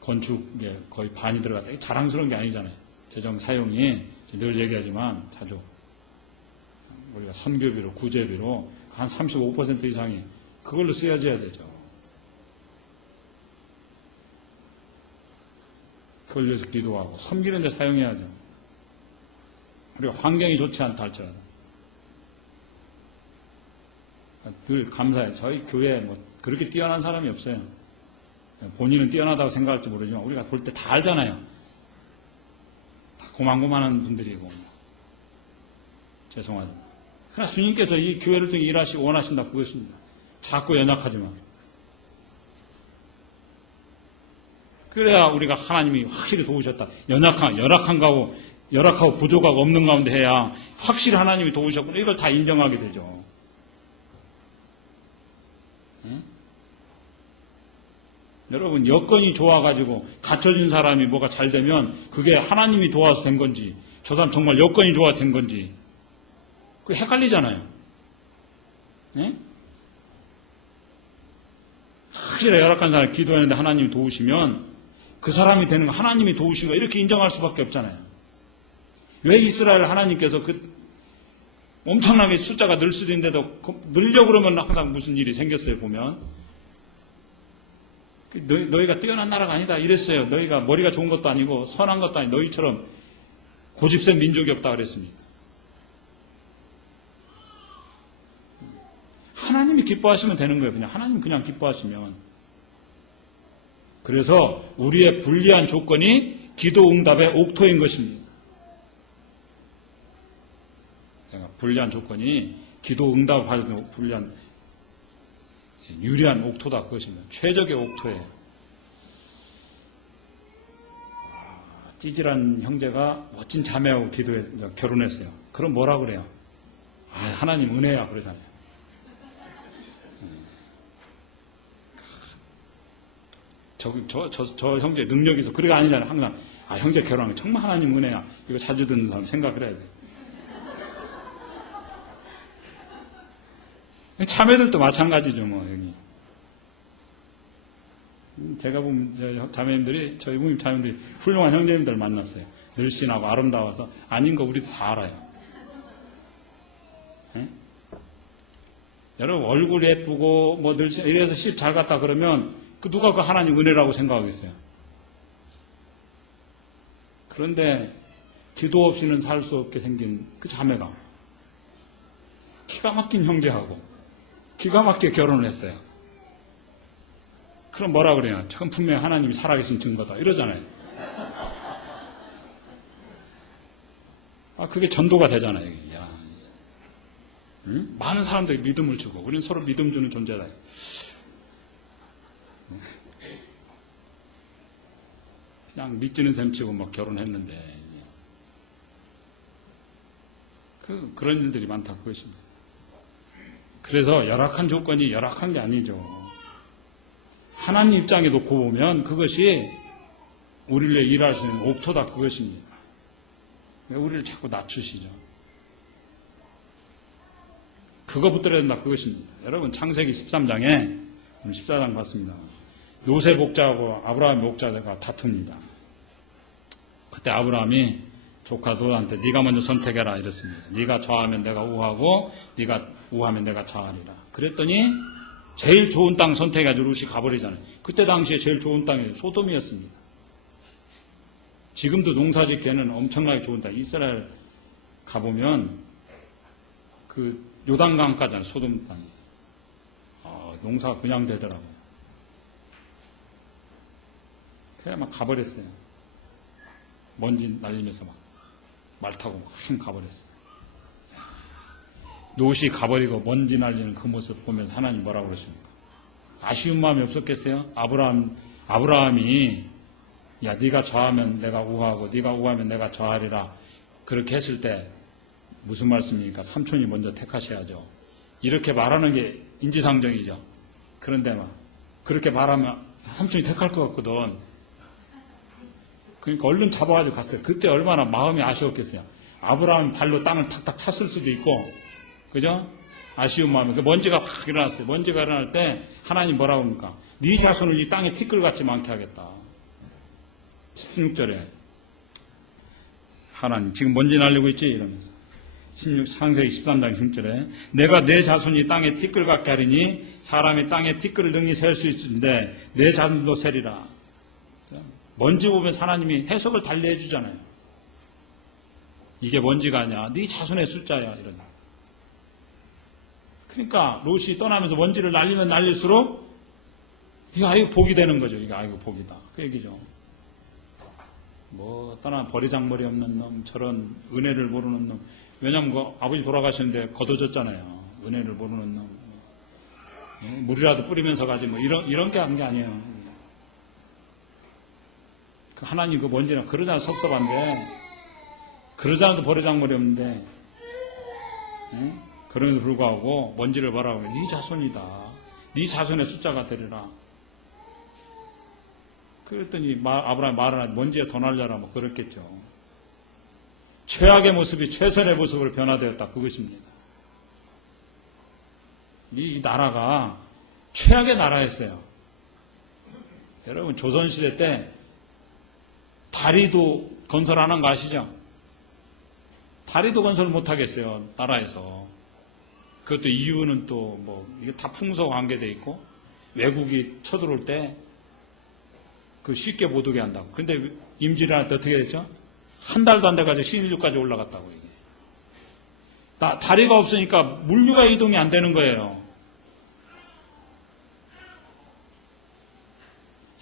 건축에 거의 반이 들어갔다. 자랑스러운 게 아니잖아요. 재정 사용이 늘 얘기하지만 자주 우리가 선교비로 구제비로 한 35% 이상이 그걸로 쓰여져야 되죠. 그걸 위해서 기도하고 섬기는 데 사용해야죠. 우리가 환경이 좋지 않다 할지라도 늘 감사해요. 저희 교회에 그렇게 뛰어난 사람이 없어요. 본인은 뛰어나다고 생각할지 모르지만 우리가 볼 때 다 알잖아요. 다 고만고만한 분들이고 죄송하죠. 그러나 주님께서 이 교회를 통해 일하시고 원하신다 그것입니다. 자꾸 연약하지만 그래야 우리가 하나님이 확실히 도우셨다. 열악한가 하고 열악하고 부조가 없는 가운데 해야 확실히 하나님이 도우셨구나. 이걸 다 인정하게 되죠. 예? 여러분, 여건이 좋아가지고 갖춰진 사람이 뭐가 잘 되면 그게 하나님이 도와서 된 건지, 저 사람 정말 여건이 좋아서 된 건지, 그게 헷갈리잖아요. 예? 확실히 열악한 사람이 기도했는데 하나님이 도우시면 그 사람이 되는 거 하나님이 도우신 거 이렇게 인정할 수밖에 없잖아요. 왜 이스라엘 하나님께서 그 엄청나게 숫자가 늘 수도 있는데도 늘려고 그러면 항상 무슨 일이 생겼어요, 보면. 너희가 뛰어난 나라가 아니다 이랬어요. 너희가 머리가 좋은 것도 아니고 선한 것도 아니고 너희처럼 고집센 민족이 없다 그랬습니다. 하나님이 기뻐하시면 되는 거예요. 그냥 하나님 그냥 기뻐하시면. 그래서 우리의 불리한 조건이 기도 응답의 옥토인 것입니다. 불리한 조건이 기도 응답을 받는 불리한 유리한 옥토다 그것입니다. 최적의 옥토예요. 찌질한 형제가 멋진 자매하고 결혼했어요. 그럼 뭐라 그래요? 하나님 은혜야 그러잖아요. 저 형제 능력이 있어. 그게 아니잖아요. 항상 형제 결혼한 게 정말 하나님 은혜야. 이거 자주 듣는 사람 생각을 해야 돼요. 자매들도 마찬가지죠, 뭐, 여기. 제가 보면, 자매님들이, 저희 부임 자매님들이 훌륭한 형제님들 만났어요. 늘씬하고 아름다워서, 아닌 거 우리도 다 알아요. 에? 여러분, 얼굴 예쁘고, 뭐, 늘씬, 이래서 십 잘 갔다 그러면, 누가 그 하나님 은혜라고 생각하겠어요? 그런데, 기도 없이는 살 수 없게 생긴 그 자매가, 기가 막힌 형제하고, 기가 막히게 결혼을 했어요. 그럼 뭐라 그래요? 저건 분명히 하나님이 살아계신 증거다. 이러잖아요. 그게 전도가 되잖아요. 야. 응? 많은 사람들이 믿음을 주고, 우리는 서로 믿음 주는 존재다. 그냥 믿지는 셈 치고 막 결혼했는데, 그런 일들이 많다. 그것입니다. 그래서 열악한 조건이 열악한 게 아니죠. 하나님 입장에 놓고 보면 그것이 우리를 위해 일할 수 있는 옥토다 그것입니다. 왜 우리를 자꾸 낮추시죠? 그거 붙들어야 된다 그것입니다. 여러분 창세기 13장에 14장 봤습니다. 요셉 목자하고 아브라함 목자가 다툽니다. 그때 아브라함이 조카 노아한테 네가 먼저 선택해라 이랬습니다. 네가 좌하면 내가 우하고 네가 우하면 내가 좌하리라. 그랬더니 제일 좋은 땅 선택해가지고 룻이 가버리잖아요. 그때 당시에 제일 좋은 땅이 소돔이었습니다. 지금도 농사짓기에는 엄청나게 좋은 땅. 이스라엘 가보면 그 요단강가잖아요. 소돔 땅이. 농사가 그냥 되더라고요. 그냥 막 가버렸어요. 먼지 날리면서 말 타고 휙 가버렸어요. 롯이 가버리고 먼지 날리는 그 모습 보면서 하나님 뭐라고 그러십니까? 아쉬운 마음이 없었겠어요? 아브라함이 야 네가 좌하면 내가 우하고 네가 우하면 내가 좌하리라 그렇게 했을 때 무슨 말씀입니까? 삼촌이 먼저 택하셔야죠. 이렇게 말하는 게 인지상정이죠. 그런데 막 그렇게 말하면 삼촌이 택할 것 같거든. 그러니까 얼른 잡아가지고 갔어요. 그때 얼마나 마음이 아쉬웠겠어요. 아브라함이 발로 땅을 탁탁 찼을 수도 있고, 그죠? 아쉬운 마음에. 그 먼지가 확 일어났어요. 먼지가 일어날 때 하나님 뭐라고 합니까? 네 자손을 이 땅에 티끌같이 많게 하겠다. 16절에 하나님 지금 먼지 날리고 있지? 이러면서 창세기 13장 16절에 내가 내 자손이 땅에 티끌 같게 하리니 사람이 땅에 티끌을 능히 셀 수 있는데 내 자손도 세리라. 먼지 보면 하나님이 해석을 달리 해주잖아요. 이게 먼지가 아니야. 네 자손의 숫자야. 이런. 그러니까 롯이 떠나면서 먼지를 날리면 날릴수록 이거 아이고 복이 되는 거죠. 이거 아이고 복이다. 그 얘기죠. 뭐 떠나 버리장머리 없는 놈, 저런 은혜를 모르는 놈. 왜냐면 그 아버지 돌아가셨는데 거둬졌잖아요. 은혜를 모르는 놈. 물이라도 뿌리면서 가지 뭐 이런 게 한 게 아니에요. 그 하나님 그 먼지나 그러잖아 섭섭한데 그러자도 버르장머리 없는데, 그럼에도 불구하고 먼지를 바라고 네 자손이다. 네 자손의 숫자가 되리라. 그랬더니 아브라함이 말을 하지 먼지에 더 날려라 뭐 그랬겠죠. 최악의 모습이 최선의 모습으로 변화되었다. 그것입니다. 이 나라가 최악의 나라였어요. 여러분 조선시대 때 다리도 건설 안 한 거 아시죠? 다리도 건설 못 하겠어요. 나라에서. 그것도 이유는 또 뭐 이게 다 풍속 관계돼 있고 외국이 쳐들어올 때 그 쉽게 못 오게 한다고. 근데 임진왜란 때 어떻게 됐죠? 한 달도 안 돼가지고 신일주까지 올라갔다고 이게. 다리가 없으니까 물류가 이동이 안 되는 거예요.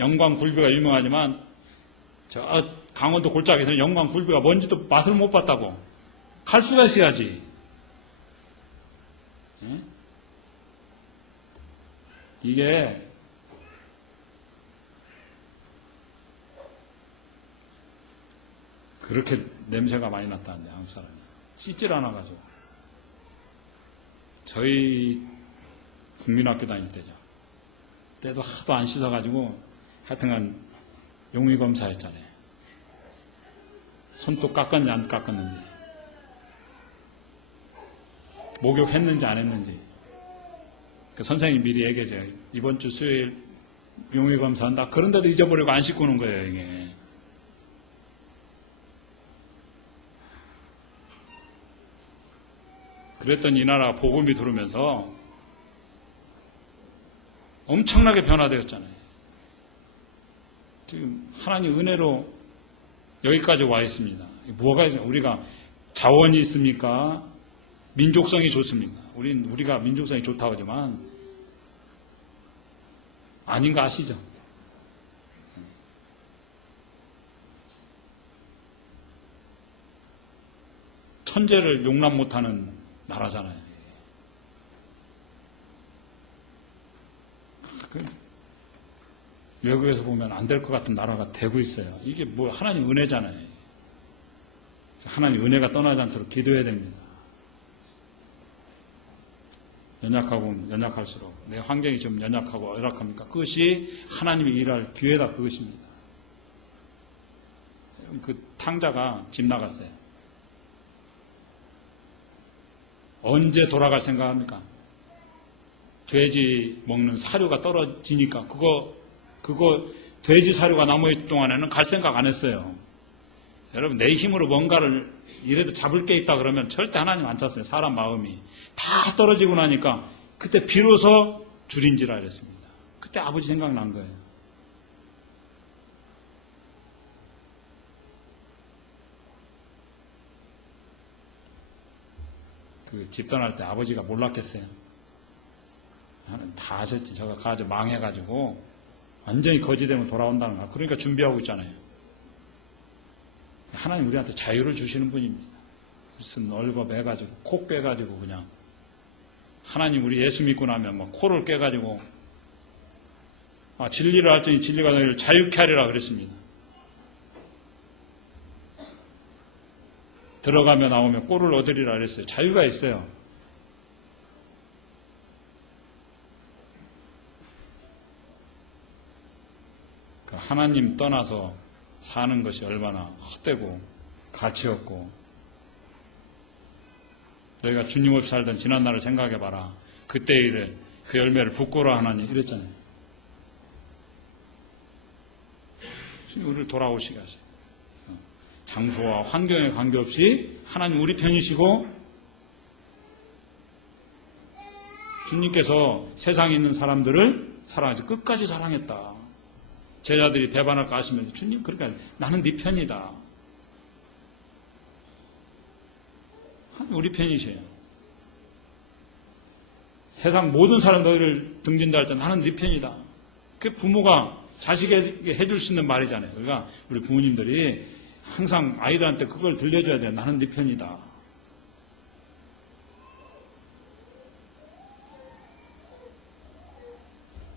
영광굴비가 유명하지만 저 강원도 골짜기에서 영광굴비가 뭔지도 맛을 못 봤다고. 갈 수가 있어야지. 이게 그렇게 냄새가 많이 났다는데 한국 사람이 씻질 않아가지고. 저희 국민학교 다닐 때죠. 때도 하도 안 씻어가지고 하여튼간 용의검사였잖아요. 손톱 깎았는지 안 깎았는지, 목욕했는지 안 했는지. 그 선생님이 미리 얘기해줘요. 이번 주 수요일 용의검사 한다. 그런데도 잊어버리고 안 씻고 오는 거예요, 이게. 그랬더니 이 나라가 복음이 들어오면서 엄청나게 변화되었잖아요. 지금 하나님 은혜로 여기까지 와 있습니다. 뭐가 있습니까? 우리가 자원이 있습니까? 민족성이 좋습니까? 우리가 민족성이 좋다고 하지만 아닌 거 아시죠? 천재를 용납 못하는 나라잖아요. 외국에서 보면 안 될 것 같은 나라가 되고 있어요. 이게 뭐 하나님 은혜잖아요. 하나님 은혜가 떠나지 않도록 기도해야 됩니다. 연약하고 연약할수록 내 환경이 좀 연약하고 열악합니까? 그것이 하나님이 일할 기회다. 그것입니다. 그 탕자가 집 나갔어요. 언제 돌아갈 생각합니까? 돼지 먹는 사료가 떨어지니까 그거 돼지 사료가 남아있을 동안에는 갈 생각 안 했어요. 여러분 내 힘으로 뭔가를 이래도 잡을 게 있다 그러면 절대 하나님 안 찾습니다. 사람 마음이 다 떨어지고 나니까 그때 비로소 줄인지라 그랬습니다. 그때 아버지 생각난 거예요. 그 집 떠날 때 아버지가 몰랐겠어요. 다 하셨지. 저가 가지고 망해가지고 완전히 거지되면 돌아온다는 거. 그러니까 준비하고 있잖아요. 하나님 우리한테 자유를 주시는 분입니다. 무슨 얼거 매가지고 코 깨가지고 그냥 하나님 우리 예수 믿고 나면 막 코를 깨가지고 진리를 할지니 진리가 너희를 자유케 하리라 그랬습니다. 들어가며 나오며 꼴을 얻으리라 그랬어요. 자유가 있어요. 하나님 떠나서 사는 것이 얼마나 헛되고 가치 없고, 너희가 주님 없이 살던 지난 날을 생각해봐라. 그때 일에 그 열매를 부끄러워 하나니 이랬잖아요. 주님 우리를 돌아오시게 하세요. 장소와 환경에 관계없이 하나님 우리 편이시고, 주님께서 세상에 있는 사람들을 사랑하지 끝까지 사랑했다. 제자들이 배반할까 하시면서 주님 그러니까 나는 네 편이다. 하나님 우리 편이세요. 세상 모든 사람들을 등진다 할 때 나는 네 편이다. 그게 부모가 자식에게 해줄 수 있는 말이잖아요. 그러니까 우리 부모님들이 항상 아이들한테 그걸 들려줘야 돼요. 나는 네 편이다.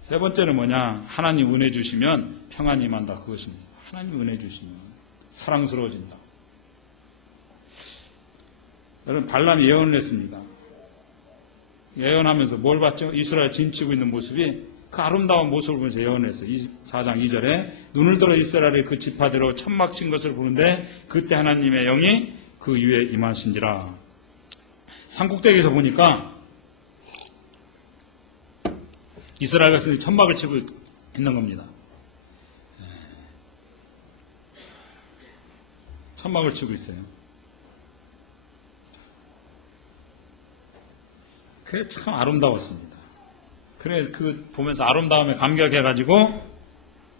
세 번째는 뭐냐? 하나님 은혜 주시면 평안이 임한다. 그것입니다. 하나님 은혜 주시면 사랑스러워진다. 여러분, 발람이 예언을 했습니다. 예언하면서 뭘 봤죠? 이스라엘 진치고 있는 모습이 그 아름다운 모습을 보면서 예언을 했어요. 4장 2절에 눈을 들어 이스라엘의 그 지파대로 천막 친 것을 보는데 그때 하나님의 영이 그 위에 임하신지라. 삼국대기에서 보니까 이스라엘 백성이 천막을 치고 있는 겁니다. 천막을 치고 있어요. 그게 참 아름다웠습니다. 그래, 보면서 아름다움에 감격해가지고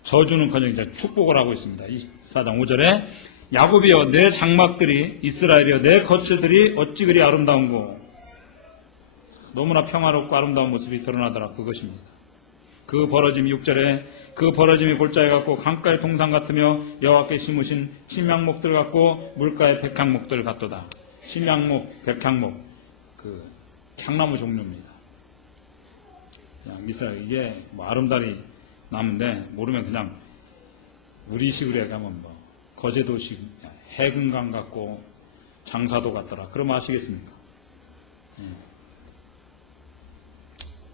저주는커녕 이제 축복을 하고 있습니다. 24장 5절에 야곱이여 내 장막들이 이스라엘이여 내 거처들이 어찌 그리 아름다운고. 너무나 평화롭고 아름다운 모습이 드러나더라. 그것입니다. 그 벌어짐이 6절에 그 벌어짐이 골짜기 같고 강가의 동산 같으며 여호와께 심으신 침향목들 같고 물가의 백향목들 같도다. 침향목, 백향목, 그 향나무 종류입니다. 이스라엘 이게 뭐 아름다리 나무인데 모르면 그냥 우리식으로 얘기하면 뭐 거제도식 해금강 같고 장사도 같더라. 그러면 아시겠습니까?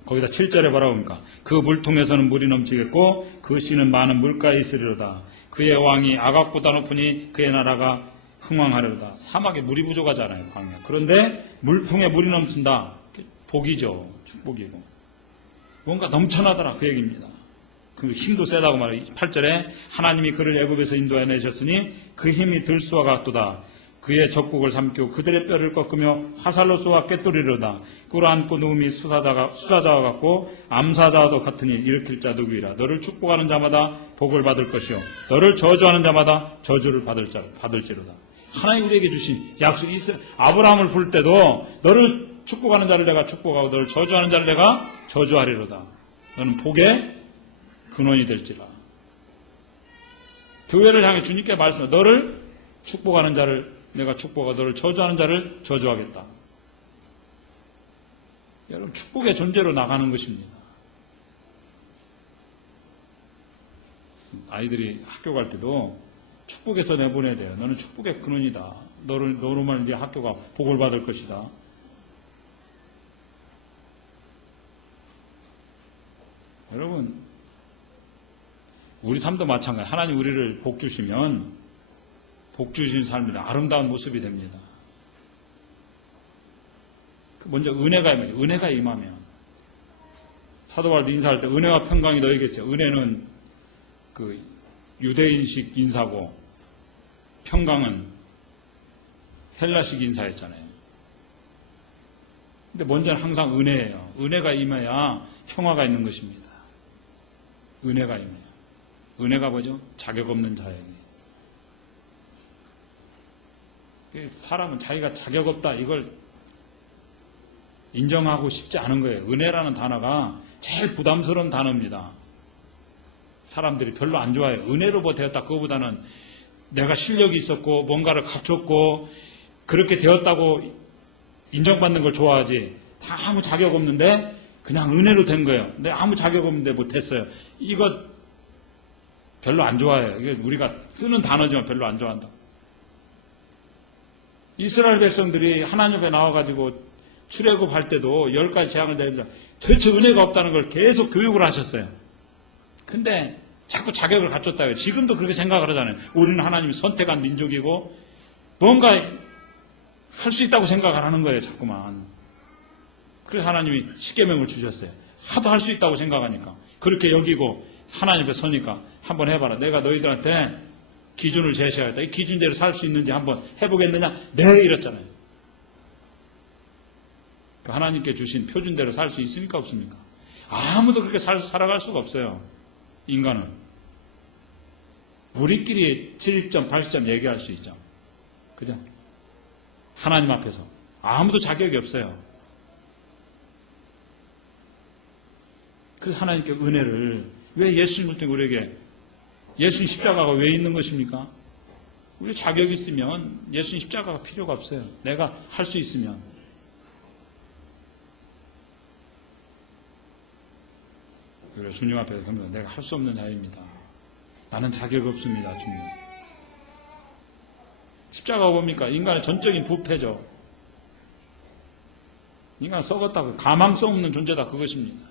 거기다 7절에 뭐라고 합니까? 그 물통에서는 물이 넘치겠고 그 씨는 많은 물가에 있으리로다. 그의 왕이 아각보다 높으니 그의 나라가 흥왕하리로다. 사막에 물이 부족하잖아요. 광야. 그런데 물통에 물이 넘친다. 복이죠. 축복이고. 뭔가 넘쳐나더라. 그 얘기입니다. 그 힘도 세다고 말해요. 8절에 하나님이 그를 애굽에서 인도해내셨으니 그 힘이 들수와 같도다. 그의 적국을 삼키고 그들의 뼈를 꺾으며 화살로 쏘아 꿰뚫리로다. 꿇어앉고 누움이 수사자와 같고 암사자와도 같으니 일으킬 자 누구이라. 너를 축복하는 자마다 복을 받을 것이요 너를 저주하는 자마다 저주를 받을지로다. 하나님 우리에게 주신 약속. 아브라함을 부를 때도 너를 축복하는 자를 내가 축복하고 너를 저주하는 자를 내가 저주하리로다. 너는 복의 근원이 될지라. 교회를 향해 주님께 말씀해. 너를 축복하는 자를 내가 축복하고 너를 저주하는 자를 저주하겠다. 여러분, 축복의 존재로 나가는 것입니다. 아이들이 학교 갈 때도 축복에서 내보내야 돼요. 너는 축복의 근원이다. 너로만 이제 학교가 복을 받을 것이다. 여러분, 우리 삶도 마찬가지. 하나님 우리를 복 주시면 복 주신 삶이 아름다운 모습이 됩니다. 먼저 은혜가 임하죠. 은혜가 임하면 사도 바울도 인사할 때 은혜와 평강이 너에게 있죠. 은혜는 그 유대인식 인사고 평강은 헬라식 인사였잖아요. 근데 먼저는 항상 은혜예요. 은혜가 임해야 평화가 있는 것입니다. 은혜가 임해요. 은혜가 뭐죠? 자격 없는 자에게. 사람은 자기가 자격 없다 이걸 인정하고 싶지 않은 거예요. 은혜라는 단어가 제일 부담스러운 단어입니다. 사람들이 별로 안 좋아해요. 은혜로 되었다 그거보다는 내가 실력이 있었고 뭔가를 갖췄고 그렇게 되었다고 인정받는 걸 좋아하지. 다 아무 자격 없는데 그냥 은혜로 된 거예요. 근데 아무 자격 없는데 못했어요. 이거 별로 안 좋아해요. 이게 우리가 쓰는 단어지만 별로 안 좋아한다. 이스라엘 백성들이 하나님 앞에 나와가지고 출애굽할 때도 10가지 재앙을 내립니다. 도대체 은혜가 없다는 걸 계속 교육을 하셨어요. 근데 자꾸 자격을 갖췄다. 지금도 그렇게 생각을 하잖아요. 우리는 하나님이 선택한 민족이고 뭔가 할 수 있다고 생각을 하는 거예요. 자꾸만. 그래서 하나님이 십계명을 주셨어요. 하도 할 수 있다고 생각하니까. 그렇게 여기고 하나님 앞에 서니까 한번 해봐라. 내가 너희들한테 기준을 제시하겠다. 이 기준대로 살 수 있는지 한번 해보겠느냐? 네, 이랬잖아요. 그 하나님께 주신 표준대로 살 수 있습니까? 없습니까? 아무도 그렇게 살아갈 수가 없어요. 인간은. 우리끼리 70점, 80점 얘기할 수 있죠. 그죠? 하나님 앞에서. 아무도 자격이 없어요. 그래서 하나님께 은혜를, 왜 예수님을 통해 우리에게, 예수님 십자가가 왜 있는 것입니까? 우리 자격이 있으면 예수님 십자가가 필요가 없어요. 내가 할 수 있으면. 그래서 주님 앞에 서면 내가 할 수 없는 자입니다. 나는 자격이 없습니다. 주님. 십자가가 뭡니까? 인간의 전적인 부패죠. 인간 썩었다고 가망성 없는 존재다 그것입니다.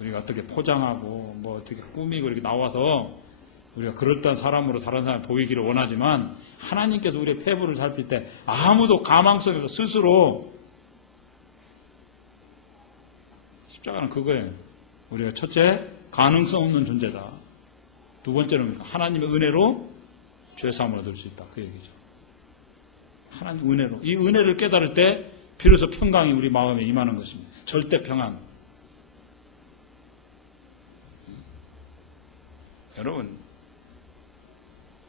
우리가 어떻게 포장하고 뭐 어떻게 꾸미고 이렇게 나와서 우리가 그럴듯한 사람으로 다른 사람 보이기를 원하지만 하나님께서 우리의 폐부를 살필 때 아무도 가망성이 없어 스스로 십자가는 그거예요. 우리가 첫째 가능성 없는 존재다. 두 번째는 하나님의 은혜로 죄사함을 얻을 수 있다. 그 얘기죠. 하나님 은혜로. 이 은혜를 깨달을 때 비로소 평강이 우리 마음에 임하는 것입니다. 절대 평안. 여러분,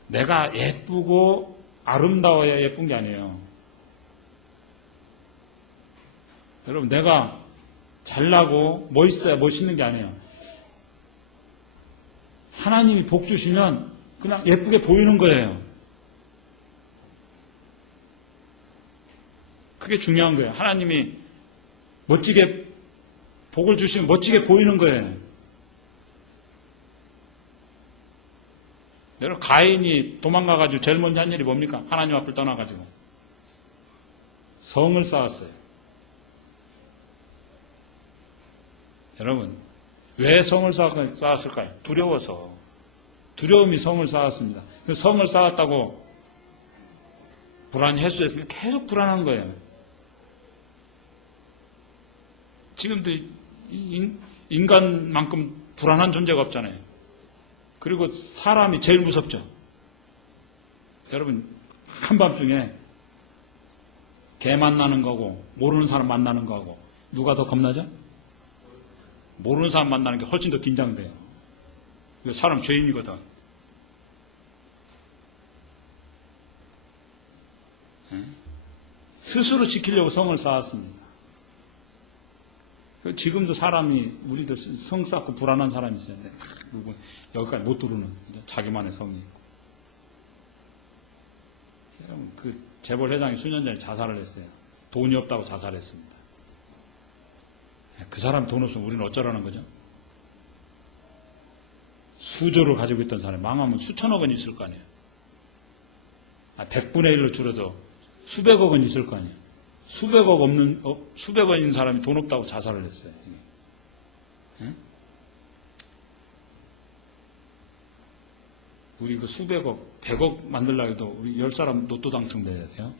내가 예쁘고 아름다워야 예쁜 게 아니에요. 여러분, 내가 잘나고 멋있어야 멋있는 게 아니에요. 하나님이 복 주시면 그냥 예쁘게 보이는 거예요. 그게 중요한 거예요. 하나님이 멋지게 복을 주시면 멋지게 보이는 거예요. 여러분, 가인이 도망가가지고 제일 먼저 한 일이 뭡니까? 하나님 앞을 떠나가지고 성을 쌓았어요. 여러분, 왜 성을 쌓았을까요? 두려워서. 두려움이 성을 쌓았습니다. 그 성을 쌓았다고 불안이 해소됐으면 계속 불안한 거예요. 지금도 인간만큼 불안한 존재가 없잖아요. 그리고 사람이 제일 무섭죠. 여러분, 한밤중에 개 만나는 거고 모르는 사람 만나는 거하고 누가 더 겁나죠? 모르는 사람 만나는 게 훨씬 더 긴장돼요. 이거 사람 죄인이거든. 스스로 지키려고 성을 쌓았습니다. 지금도 사람이, 우리도 성 쌓고 불안한 사람이 있어요. 누구 여기까지 못 두르는 자기만의 성이 있고. 그 재벌 회장이 수년 전에 자살을 했어요. 돈이 없다고 자살했습니다. 그 사람 돈 없으면 우리는 어쩌라는 거죠? 수조를 가지고 있던 사람이 망하면 수천억 원이 있을 거 아니에요. 100분의 1로 줄어도 수백억 원이 있을 거 아니에요. 수백억 있는 사람이 돈 없다고 자살을 했어요. 응? 우리 그 수백억, 100억 만들려고 해도 우리 10사람 로또 당첨돼야 돼요.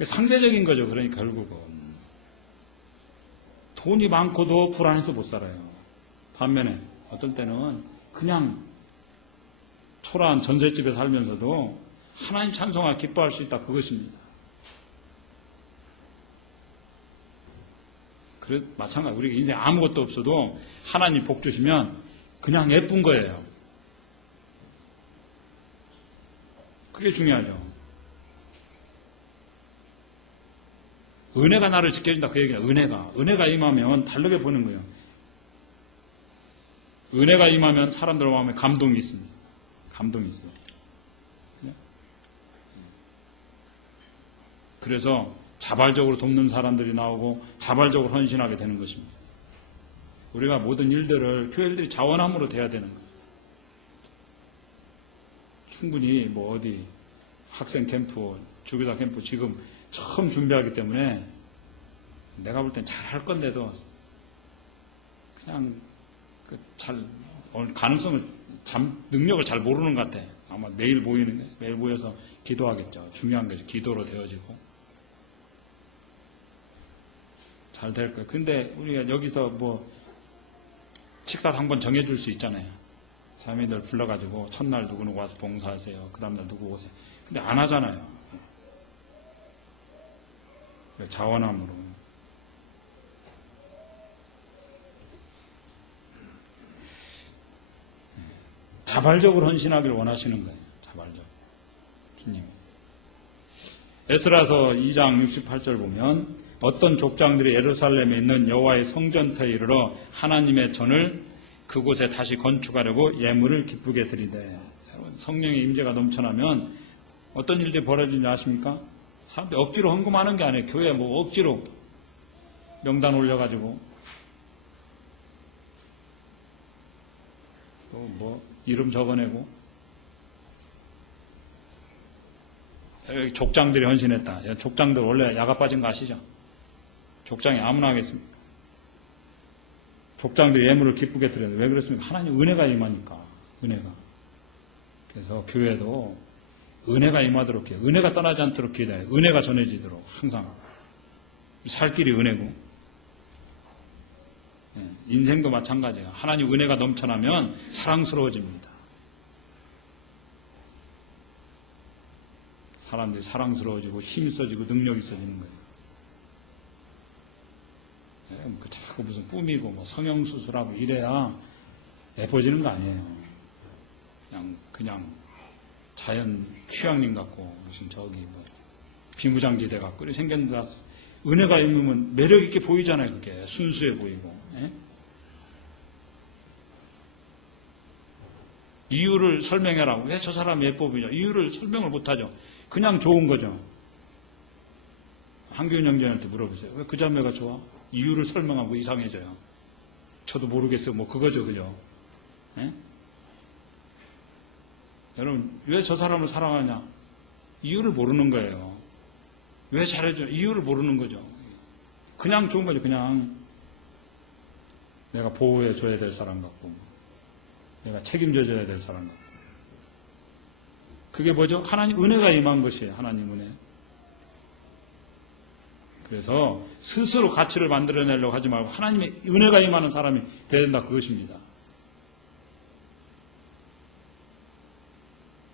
상대적인 거죠. 그러니까 결국은. 돈이 많고도 불안해서 못 살아요. 반면에 어떤 때는 그냥 초라한 전셋집에 살면서도 하나님 찬송하고 기뻐할 수 있다. 그것입니다. 그래, 마찬가지. 우리가 인생 아무것도 없어도 하나님 복 주시면 그냥 예쁜 거예요. 그게 중요하죠. 은혜가 나를 지켜준다. 그 얘기야. 은혜가 임하면 다르게 보는 거예요. 은혜가 임하면 사람들 마음에 감동이 있습니다. 감동이 있어요. 그래서 자발적으로 돕는 사람들이 나오고 자발적으로 헌신하게 되는 것입니다. 우리가 모든 일들을 교회들이 자원함으로 돼야 되는 거예요. 충분히 뭐 어디 학생 캠프, 주교사 캠프 지금 처음 준비하기 때문에 내가 볼 땐 잘 할 건데도 그냥 가능성을 능력을 잘 모르는 것 같아. 아마 매일 모여서 기도하겠죠. 중요한 거죠. 기도로 되어지고 잘 될 거예요. 근데 우리가 여기서 뭐 식사 한 번 정해줄 수 있잖아요. 자매들 불러가지고 첫날 누구누구 와서 봉사하세요. 그 다음날 누구 오세요. 근데 안 하잖아요. 자원함으로. 자발적으로 헌신하기를 원하시는 거예요. 자발적으로. 주님. 에스라서 2장 68절 보면 어떤 족장들이 예루살렘에 있는 여호와의 성전터에 이르러 하나님의 전을 그곳에 다시 건축하려고 예물을 기쁘게 드리되. 성령의 임재가 넘쳐나면 어떤 일들이 벌어지는지 아십니까? 사람들이 억지로 헌금하는 게 아니에요. 교회에 뭐 억지로 명단 올려가지고 또 뭐 이름 적어내고 족장들이 헌신했다. 족장들 원래 야가 빠진 거 아시죠? 족장이 아무나 하겠습니까? 족장들이 예물을 기쁘게 드려요. 왜 그렇습니까? 하나님 은혜가 임하니까. 은혜가. 그래서 교회도 은혜가 임하도록 해요. 은혜가 떠나지 않도록 기도해요. 은혜가 전해지도록 항상. 살 길이 은혜고. 인생도 마찬가지예요. 하나님 은혜가 넘쳐나면 사랑스러워집니다. 사람들이 사랑스러워지고 힘이 있어지고 능력이 있어지는 거예요. 자꾸 무슨 꾸미고 뭐 성형수술하고 이래야 예뻐지는 거 아니에요. 그냥 자연 휴양림 같고 무슨 저기 뭐 비무장지대 같고 이렇게 생겼는데 은혜가 있으면 매력 있게 보이잖아요. 그게 순수해 보이고. 예? 이유를 설명해라. 왜 저 사람 예뻐 보이냐? 이유를 설명을 못하죠. 그냥 좋은 거죠. 한교인 형제한테 물어보세요. 왜 그 자매가 좋아? 이유를 설명하고 이상해져요. 저도 모르겠어요. 뭐 그거죠, 그죠? 예? 여러분, 왜 저 사람을 사랑하냐? 이유를 모르는 거예요. 왜 잘해줘? 이유를 모르는 거죠. 그냥 좋은 거죠, 그냥. 내가 보호해줘야 될 사람 같고, 내가 책임져줘야 될 사람 같고. 그게 뭐죠? 하나님 은혜가 임한 것이에요, 하나님 은혜. 그래서 스스로 가치를 만들어내려고 하지 말고 하나님의 은혜가 임하는 사람이 되어야 된다, 그것입니다.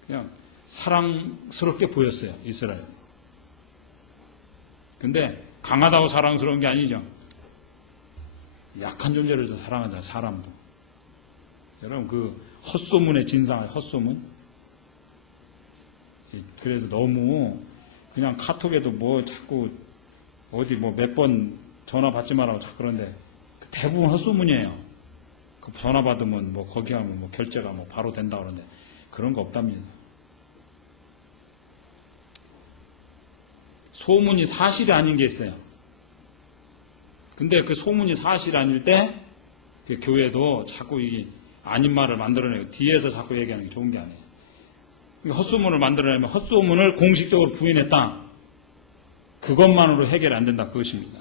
그냥 사랑스럽게 보였어요, 이스라엘. 근데 강하다고 사랑스러운 게 아니죠. 약한 존재를 사랑하잖아요, 사람도. 여러분, 그 헛소문의 진상이에요, 헛소문. 그래서 너무 그냥 카톡에도 뭐 자꾸 어디 뭐 몇 번 전화 받지 말라고 자꾸 그러는데 대부분 헛소문이에요. 그 전화 받으면 뭐 거기 하면 뭐 결제가 뭐 바로 된다 그러는데 그런 거 없답니다. 소문이 사실이 아닌 게 있어요. 근데 그 소문이 사실이 아닐 때 그 교회도 자꾸 이 아닌 말을 만들어내고 뒤에서 자꾸 얘기하는 게 좋은 게 아니에요. 헛소문을 만들어내면 헛소문을 공식적으로 부인했다. 그것만으로 해결이 안 된다, 그것입니다.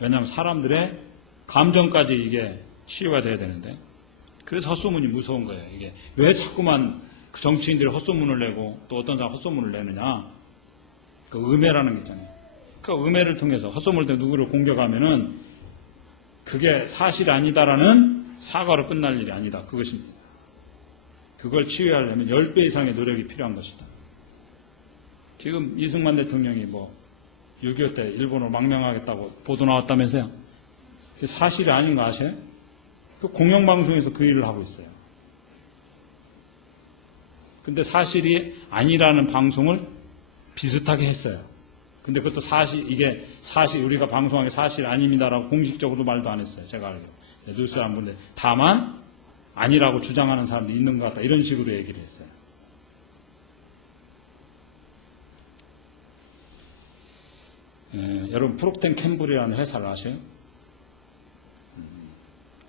왜냐하면 사람들의 감정까지 이게 치유가 돼야 되는데, 그래서 헛소문이 무서운 거예요. 이게 왜 자꾸만 그 정치인들이 헛소문을 내고 또 어떤 사람 헛소문을 내느냐? 그 음해라는 게 있잖아요. 그 음해를 통해서 헛소문을 통해 누구를 공격하면은 그게 사실이 아니다라는 사과로 끝날 일이 아니다, 그것입니다. 그걸 치유하려면 10배 이상의 노력이 필요한 것이다. 지금 이승만 대통령이 뭐 6.25 때 일본으로 망명하겠다고 보도 나왔다면서요? 그게 사실이 아닌 거 아세요? 그 공영방송에서 그 일을 하고 있어요. 근데 사실이 아니라는 방송을 비슷하게 했어요. 근데 그것도 이게 사실, 우리가 방송하게 사실 아닙니다라고 공식적으로 말도 안 했어요. 제가 알기로. 뉴스 안 보는데. 다만, 아니라고 주장하는 사람도 있는 것 같다. 이런 식으로 얘기를 했어요. 여러분 프록텐 캠블이라는 회사를 아세요?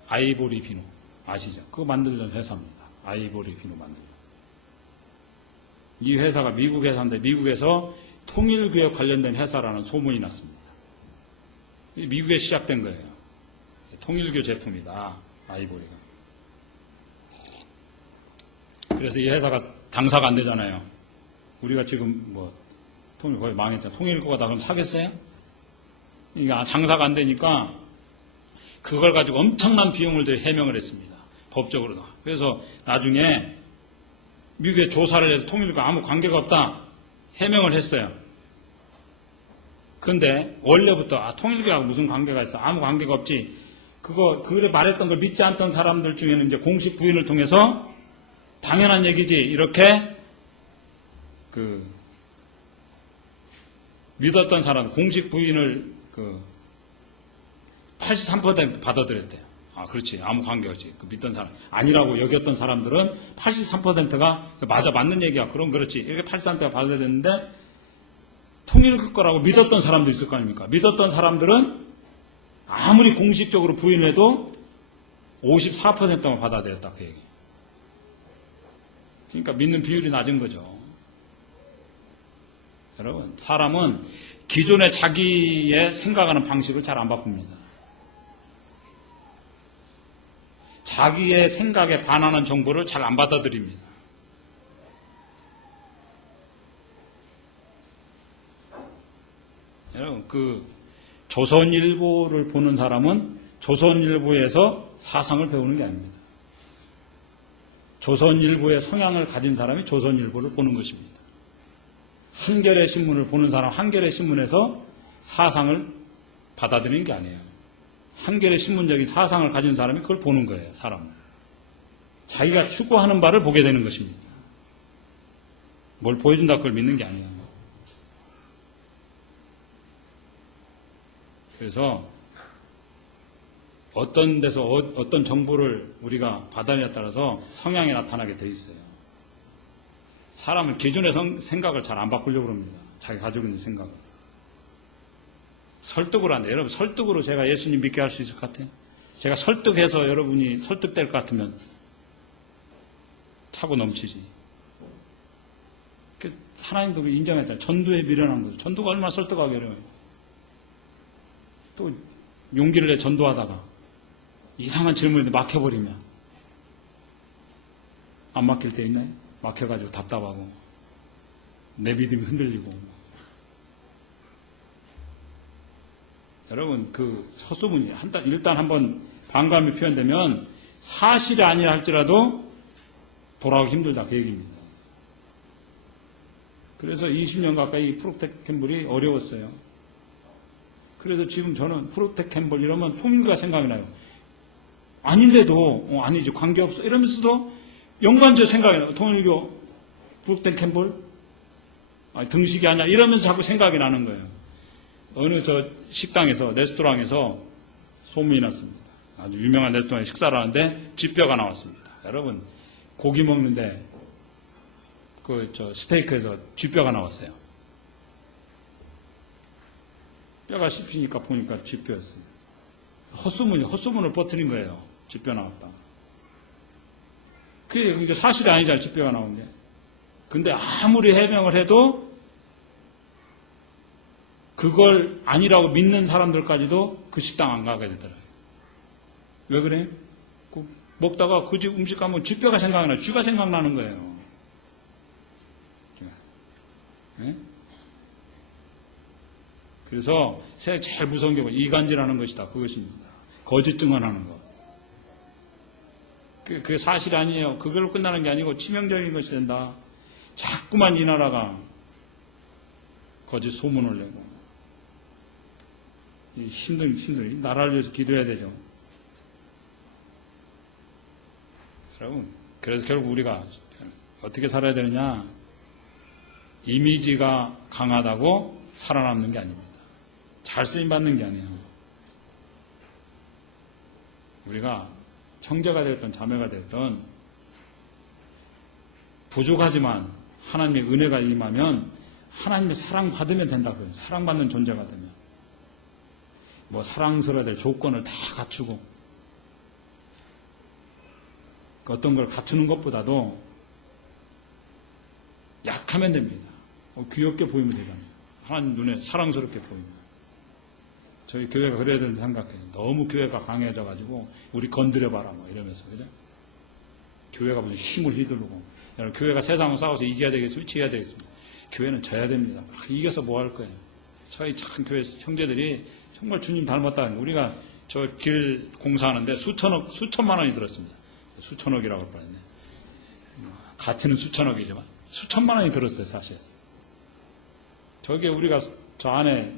아이보리 비누 아시죠? 그거 만들던 회사입니다. 아이보리 비누 만들던. 이 회사가 미국 회사인데 미국에서 통일교에 관련된 회사라는 소문이 났습니다. 미국에 시작된 거예요. 통일교 제품이다, 아이보리가. 그래서 이 회사가 장사가 안 되잖아요. 우리가 지금 뭐 통일 거의 망했잖아요. 통일교가 다 그럼 사겠어요? 이게 장사가 안 되니까 그걸 가지고 엄청난 비용을 들여 해명을 했습니다. 법적으로도. 그래서 나중에 미국에 조사를 해서 통일교가 아무 관계가 없다 해명을 했어요. 그런데 원래부터 통일교하고 무슨 관계가 있어? 아무 관계가 없지. 그래 말했던 걸 믿지 않던 사람들 중에는 이제 공식 부인을 통해서 당연한 얘기지 이렇게 믿었던 사람 공식 부인을 83% 받아들였대요. 아, 그렇지. 아무 관계 없지. 믿던 사람. 아니라고 여겼던 사람들은 83%가 맞는 얘기야. 그럼 그렇지. 이렇게 83%가 받아들였는데 통일할 거라고 믿었던 사람도 있을 거 아닙니까? 믿었던 사람들은 아무리 공식적으로 부인을 해도 54%만 받아들였다. 그 얘기. 그러니까 믿는 비율이 낮은 거죠. 여러분, 사람은 기존의 자기의 생각하는 방식을 잘 안 바꿉니다. 자기의 생각에 반하는 정보를 잘 안 받아들입니다. 여러분, 조선일보를 보는 사람은 조선일보에서 사상을 배우는 게 아닙니다. 조선일보의 성향을 가진 사람이 조선일보를 보는 것입니다. 한겨레 신문을 보는 사람, 한겨레 신문에서 사상을 받아들이는 게 아니에요. 한겨레 신문적인 사상을 가진 사람이 그걸 보는 거예요, 사람은. 자기가 추구하는 바를 보게 되는 것입니다. 뭘 보여준다 그걸 믿는 게 아니에요. 그래서 어떤 데서 어떤 정보를 우리가 받아냐에 따라서 성향이 나타나게 돼 있어요. 사람은 기존의 생각을 잘 안 바꾸려고 합니다. 자기 가지고 있는 생각을. 설득으로 한다. 여러분, 설득으로 제가 예수님 믿게 할 수 있을 것 같아요? 제가 설득해서 여러분이 설득될 것 같으면 차고 넘치지. 하나님도 인정했다. 전도에 미련한 거죠. 전도가 얼마나 설득하기 어려워요. 또 용기를 내 전도하다가 이상한 질문인데 막혀버리면 안 막힐 때 있나요? 막혀가지고 답답하고 내 믿음이 흔들리고. 여러분, 헛소문이 일단 한번 반감이 표현되면 사실이 아니라 할지라도 돌아오기 힘들다, 그 얘기입니다. 그래서 20년 가까이 프로텍 캠블이 어려웠어요. 그래서 지금 저는 프로텍 캠블 이러면 통일교가 생각이 나요. 아닌데도 아니지, 관계없어 이러면서도 연관적 생각이 나요. 통일교 프로텍 캠블 등식이 아니야 이러면서 자꾸 생각이 나는 거예요. 어느 식당에서, 레스토랑에서 소문이 났습니다. 아주 유명한 레스토랑에 식사를 하는데 쥐뼈가 나왔습니다. 여러분, 고기 먹는데 스테이크에서 쥐뼈가 나왔어요. 뼈가 씹히니까 보니까 쥐뼈였어요. 헛소문을 퍼뜨린 거예요. 쥐뼈 나왔다. 그게 사실이 아니잖아요. 쥐뼈가 나온 게. 근데 아무리 해명을 해도 그걸 아니라고 믿는 사람들까지도 그 식당 안 가게 되더라고요. 왜 그래요? 먹다가 그 집 음식 가면 쥐뼈가 생각나요. 쥐가 생각나는 거예요. 네? 그래서 제일 무서운 게 이간질하는 것이다. 그것입니다. 거짓 증언하는 것. 그게 사실 아니에요. 그걸로 끝나는 게 아니고 치명적인 것이 된다. 자꾸만 이 나라가 거짓 소문을 내고 힘들이 나라를 위해서 기도해야 되죠. 여러분, 그래서 결국 우리가 어떻게 살아야 되느냐? 이미지가 강하다고 살아남는 게 아닙니다. 잘 쓰임받는 게 아니에요. 우리가 형제가 되었던 자매가 되었던 부족하지만 하나님의 은혜가 임하면 하나님의 사랑받으면 된다고요. 사랑받는 존재가 되면. 사랑스러워야 될 조건을 다 갖추고 어떤 걸 갖추는 것보다도 약하면 됩니다. 귀엽게 보이면 되잖아요. 하나님 눈에 사랑스럽게 보이면. 저희 교회가 그래야 된다고 생각해요. 너무 교회가 강해져가지고 우리 건드려봐라 이러면서. 그죠? 교회가 무슨 힘을 휘두르고. 여러분, 교회가 세상을 싸워서 이겨야 되겠습니까? 지어야 되겠습니다. 교회는 져야 됩니다. 이겨서 뭐 할 거예요? 저희 참 교회 형제들이 정말 주님 닮았다. 우리가 저 길 공사하는데 수천만 원이 들었습니다. 수천억이라고 할 뻔했네. 가치는 수천억이지만 수천만 원이 들었어요, 사실. 저게 우리가 저 안에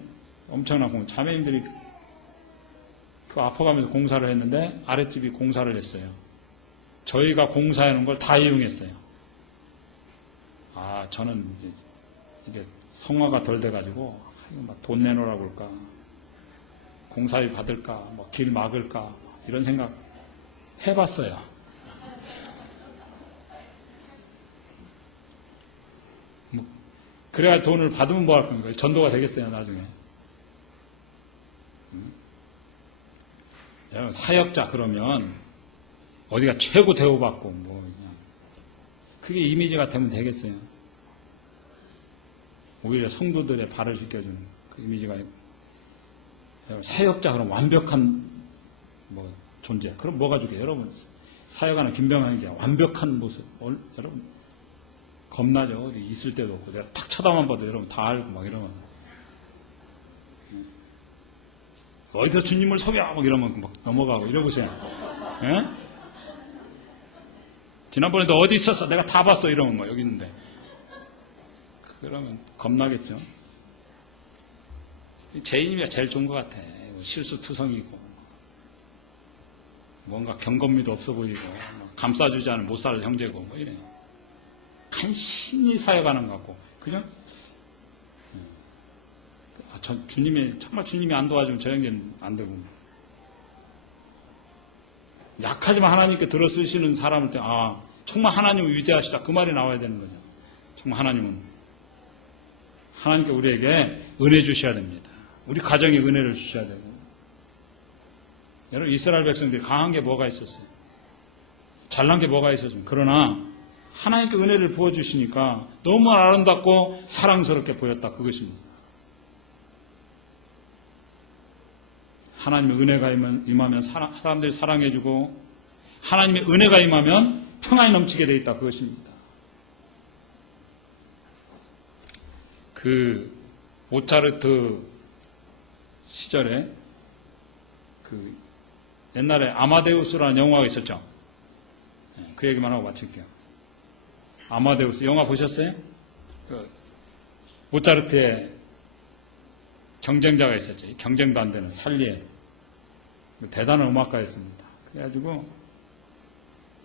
엄청난 자매님들이 아파가면서 공사를 했는데 아랫집이 공사를 했어요. 저희가 공사하는 걸 다 이용했어요. 저는 이게 성화가 덜 돼가지고 돈 내놓으라고 할까, 공사비 받을까, 길 막을까 이런 생각 해봤어요. 그래야 돈을 받으면 뭐 할 겁니까? 전도가 되겠어요, 나중에. 여러분, 사역자 그러면 어디가 최고 대우받고 그냥 그게 이미지가 되면 되겠어요. 오히려 성도들의 발을 씻겨주는 그 이미지가 있고, 사역자 그럼 완벽한 뭐 존재. 그럼 뭐가 좋게 여러분 사역하는 김병환에게 완벽한 모습. 여러분 겁나죠. 있을 때도 없고 내가 탁 쳐다만 봐도 여러분 다 알고 막 이러면 어디서 주님을 속여 막 이러면 막 넘어가고 이러보세요. 예? 지난번에도 어디 있었어? 내가 다 봤어 이러면 뭐 여기 있는데 그러면 겁나겠죠. 죄인이가 제일 좋은 것 같아. 실수투성이고 뭔가 경건미도 없어 보이고 감싸주지 않으면 못 살 형제고 뭐 이래. 간신히 사역하는 것 같고 그죠? 정말 주님이 안 도와주면 저 형제는 안 되고 약하지만 하나님께 들어 쓰시는 사람을 때 정말 하나님은 위대하시다 그 말이 나와야 되는 거죠. 정말 하나님께 우리에게 은혜 주셔야 됩니다. 우리 가정에 은혜를 주셔야 되고 여러분 이스라엘 백성들이 강한 게 뭐가 있었어요? 잘난 게 뭐가 있었어요? 그러나 하나님께 은혜를 부어주시니까 너무 아름답고 사랑스럽게 보였다 그것입니다. 하나님의 은혜가 임하면 사람들이 사랑해주고 하나님의 은혜가 임하면 평안이 넘치게 되어 있다 그것입니다. 그 모차르트 시절에 그 옛날에 아마데우스라는 영화가 있었죠. 그 얘기만 하고 마칠게요. 아마데우스 영화 보셨어요? 그 모차르트의 경쟁자가 있었죠. 경쟁도 안 되는 살리에 대단한 음악가였습니다. 그래가지고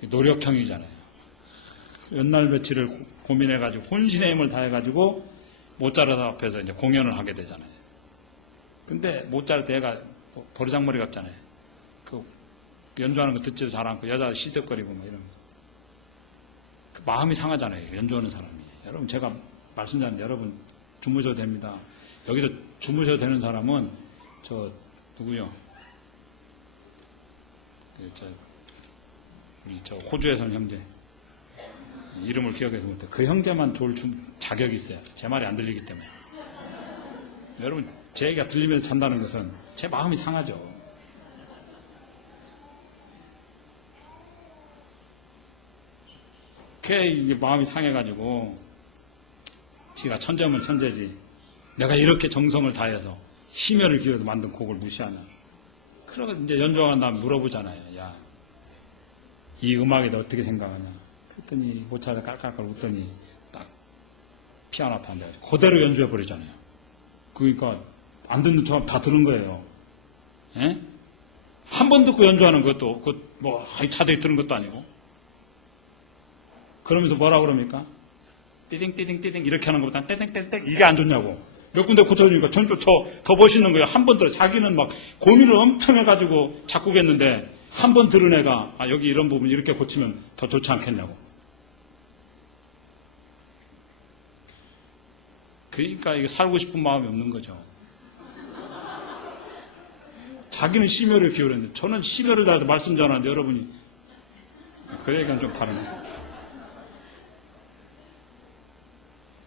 노력형이잖아요. 연날 며칠을 고민해가지고 혼신의 힘을 다해가지고 모차르트 앞에서 이제 공연을 하게 되잖아요. 근데 모차르트 애가 버르장머리 같잖아요. 그 연주하는 거 듣지도 잘 않고 여자 시덕거리고 뭐 이러면서 그 마음이 상하잖아요. 연주하는 사람이. 여러분 제가 말씀드렸는데 여러분 주무셔도 됩니다. 여기도 주무셔도 되는 사람은 누구요? 우리 호주에서는 형제 이름을 기억해서 못해. 그 형제만 좋을 자격이 있어요. 제 말이 안 들리기 때문에. 여러분 제 얘기가 들리면서 잔다는 것은 제 마음이 상하죠. 이게 마음이 상해가지고 지가 천재면 천재지. 내가 이렇게 정성을 다해서 심혈을 기울여서 만든 곡을 무시하냐. 그러고 이제 연주하는 다음에 물어보잖아요. 야, 이 음악에 너 어떻게 생각하냐. 그랬더니 모차르트 깔깔깔 웃더니 딱 피아노 앞에 앉아가지고 그대로 연주해버리잖아요. 그러니까 안 듣는 척 다 들은 거예요. 예? 한 번 듣고 연주하는 것도 뭐 차대에 들은 것도 아니고 그러면서 뭐라 그럽니까? 띠딩띠딩띠딩 이렇게 하는 것보다 떼땡떼땡 이게 안 좋냐고. 몇 군데 고쳐주니까 전부 더 멋있는 거예요. 한 번 들어. 자기는 막 고민을 엄청 해가지고 작곡했는데 한 번 들은 애가 여기 이런 부분 이렇게 고치면 더 좋지 않겠냐고. 그러니까 이게 살고 싶은 마음이 없는 거죠. 자기는 심혈을 기울였는데 저는 심혈을 다해서 말씀 전하는데 여러분이 그 얘기는 좀 다르네.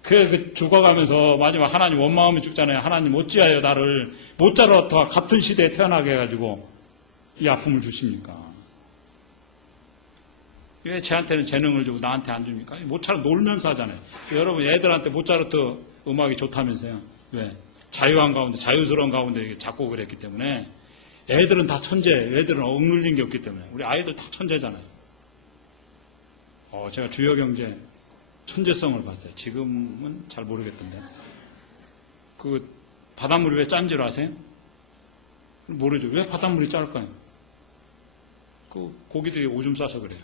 그 죽어가면서 마지막 하나님 원마음이 죽잖아요. 하나님 어찌하여 나를 모차르트와 같은 시대에 태어나게 해가지고 이 아픔을 주십니까? 왜 쟤한테는 재능을 주고 나한테 안 줍니까? 모차르트 놀면서 하잖아요. 여러분 애들한테 모차르트 음악이 좋다면서요. 왜? 자유한 가운데 자유스러운 가운데 작곡을 했기 때문에 애들은 다 천재예요. 애들은 억눌린 게 없기 때문에 우리 아이들 다 천재잖아요. 제가 주요경제 천재성을 봤어요. 지금은 잘 모르겠던데. 그 바닷물이 왜 짠 줄 아세요? 모르죠. 왜 바닷물이 짤까요? 그 고기들이 오줌 싸서 그래요.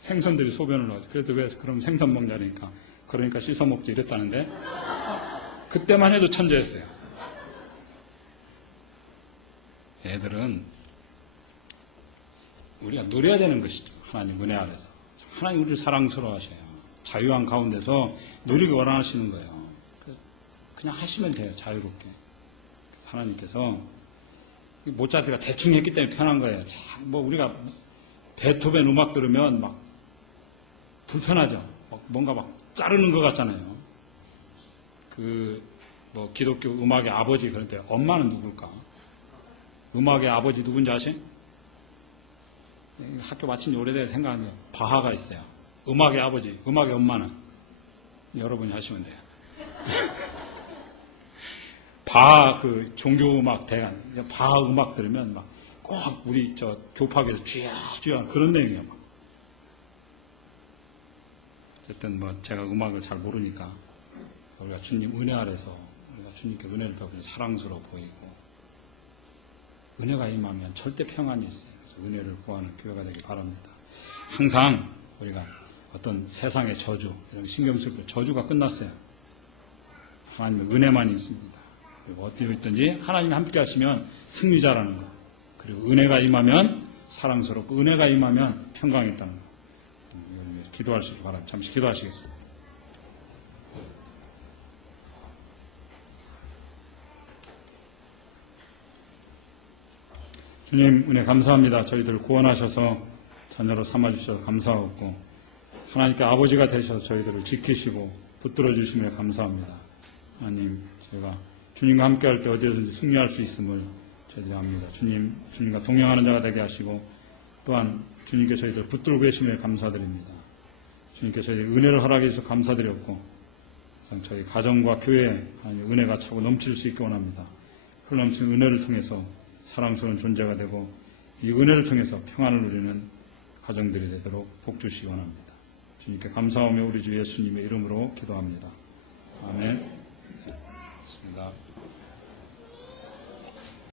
생선들이 소변을 넣어서. 그래서 왜 그럼 생선 먹냐니까. 그러니까 씻어 먹지 이랬다는데 그때만 해도 천재였어요. 애들은 우리가 누려야 되는 것이죠. 하나님 은혜 아래서. 하나님 우리를 사랑스러워하셔요. 자유한 가운데서 누리기 원하시는 거예요. 그냥 하시면 돼요. 자유롭게. 하나님께서 모차르트가 대충 했기 때문에 편한 거예요. 뭐 우리가 베토벤 음악 들으면 막 불편하죠. 뭔가 막 자르는 것 같잖아요. 기독교 음악의 아버지, 그런데 엄마는 누굴까? 음악의 아버지 누군지 아세요? 학교 마친 지 오래돼서 생각하는 바하가 있어요. 음악의 아버지, 음악의 엄마는 여러분이 하시면 돼요. 바하 종교음악 대간, 바하 음악 들으면 막 꼭 우리 교파에서 쥐야 그런 내용이에요. 막. 어쨌든 제가 음악을 잘 모르니까 우리가 주님 은혜 아래서 우리가 주님께 은혜를 배우면 사랑스러워 보이고 은혜가 임하면 절대 평안이 있어요. 그래서 은혜를 구하는 교회가 되길 바랍니다. 항상 우리가 어떤 세상의 저주, 이런 신경 쓸 때 저주가 끝났어요. 하나님의 은혜만 있습니다. 그리고 어디에 있든지 하나님이 함께 하시면 승리자라는 거. 그리고 은혜가 임하면 사랑스럽고 은혜가 임하면 평강이 있다는 거. 이걸 위해서 기도할 수 있길 바랍니다. 잠시 기도하시겠습니다. 주님 은혜 감사합니다. 저희들 구원하셔서 자녀로 삼아주셔서 감사하고 하나님께 아버지가 되셔서 저희들을 지키시고 붙들어 주심에 감사합니다. 하나님 제가 주님과 함께 할 때 어디에든지 승리할 수 있음을 저희들이 압니다. 주님과 동행하는 자가 되게 하시고 또한 주님께 저희들 붙들고 계심에 감사드립니다. 주님께 저희들 은혜를 허락해 주셔서 감사드렸고 저희 가정과 교회에 은혜가 차고 넘칠 수 있게 원합니다. 흘러넘치는 은혜를 통해서 사랑스러운 존재가 되고 이 은혜를 통해서 평안을 누리는 가정들이 되도록 복주시기 원합니다. 주님께 감사하며 우리 주 예수님의 이름으로 기도합니다. 아멘.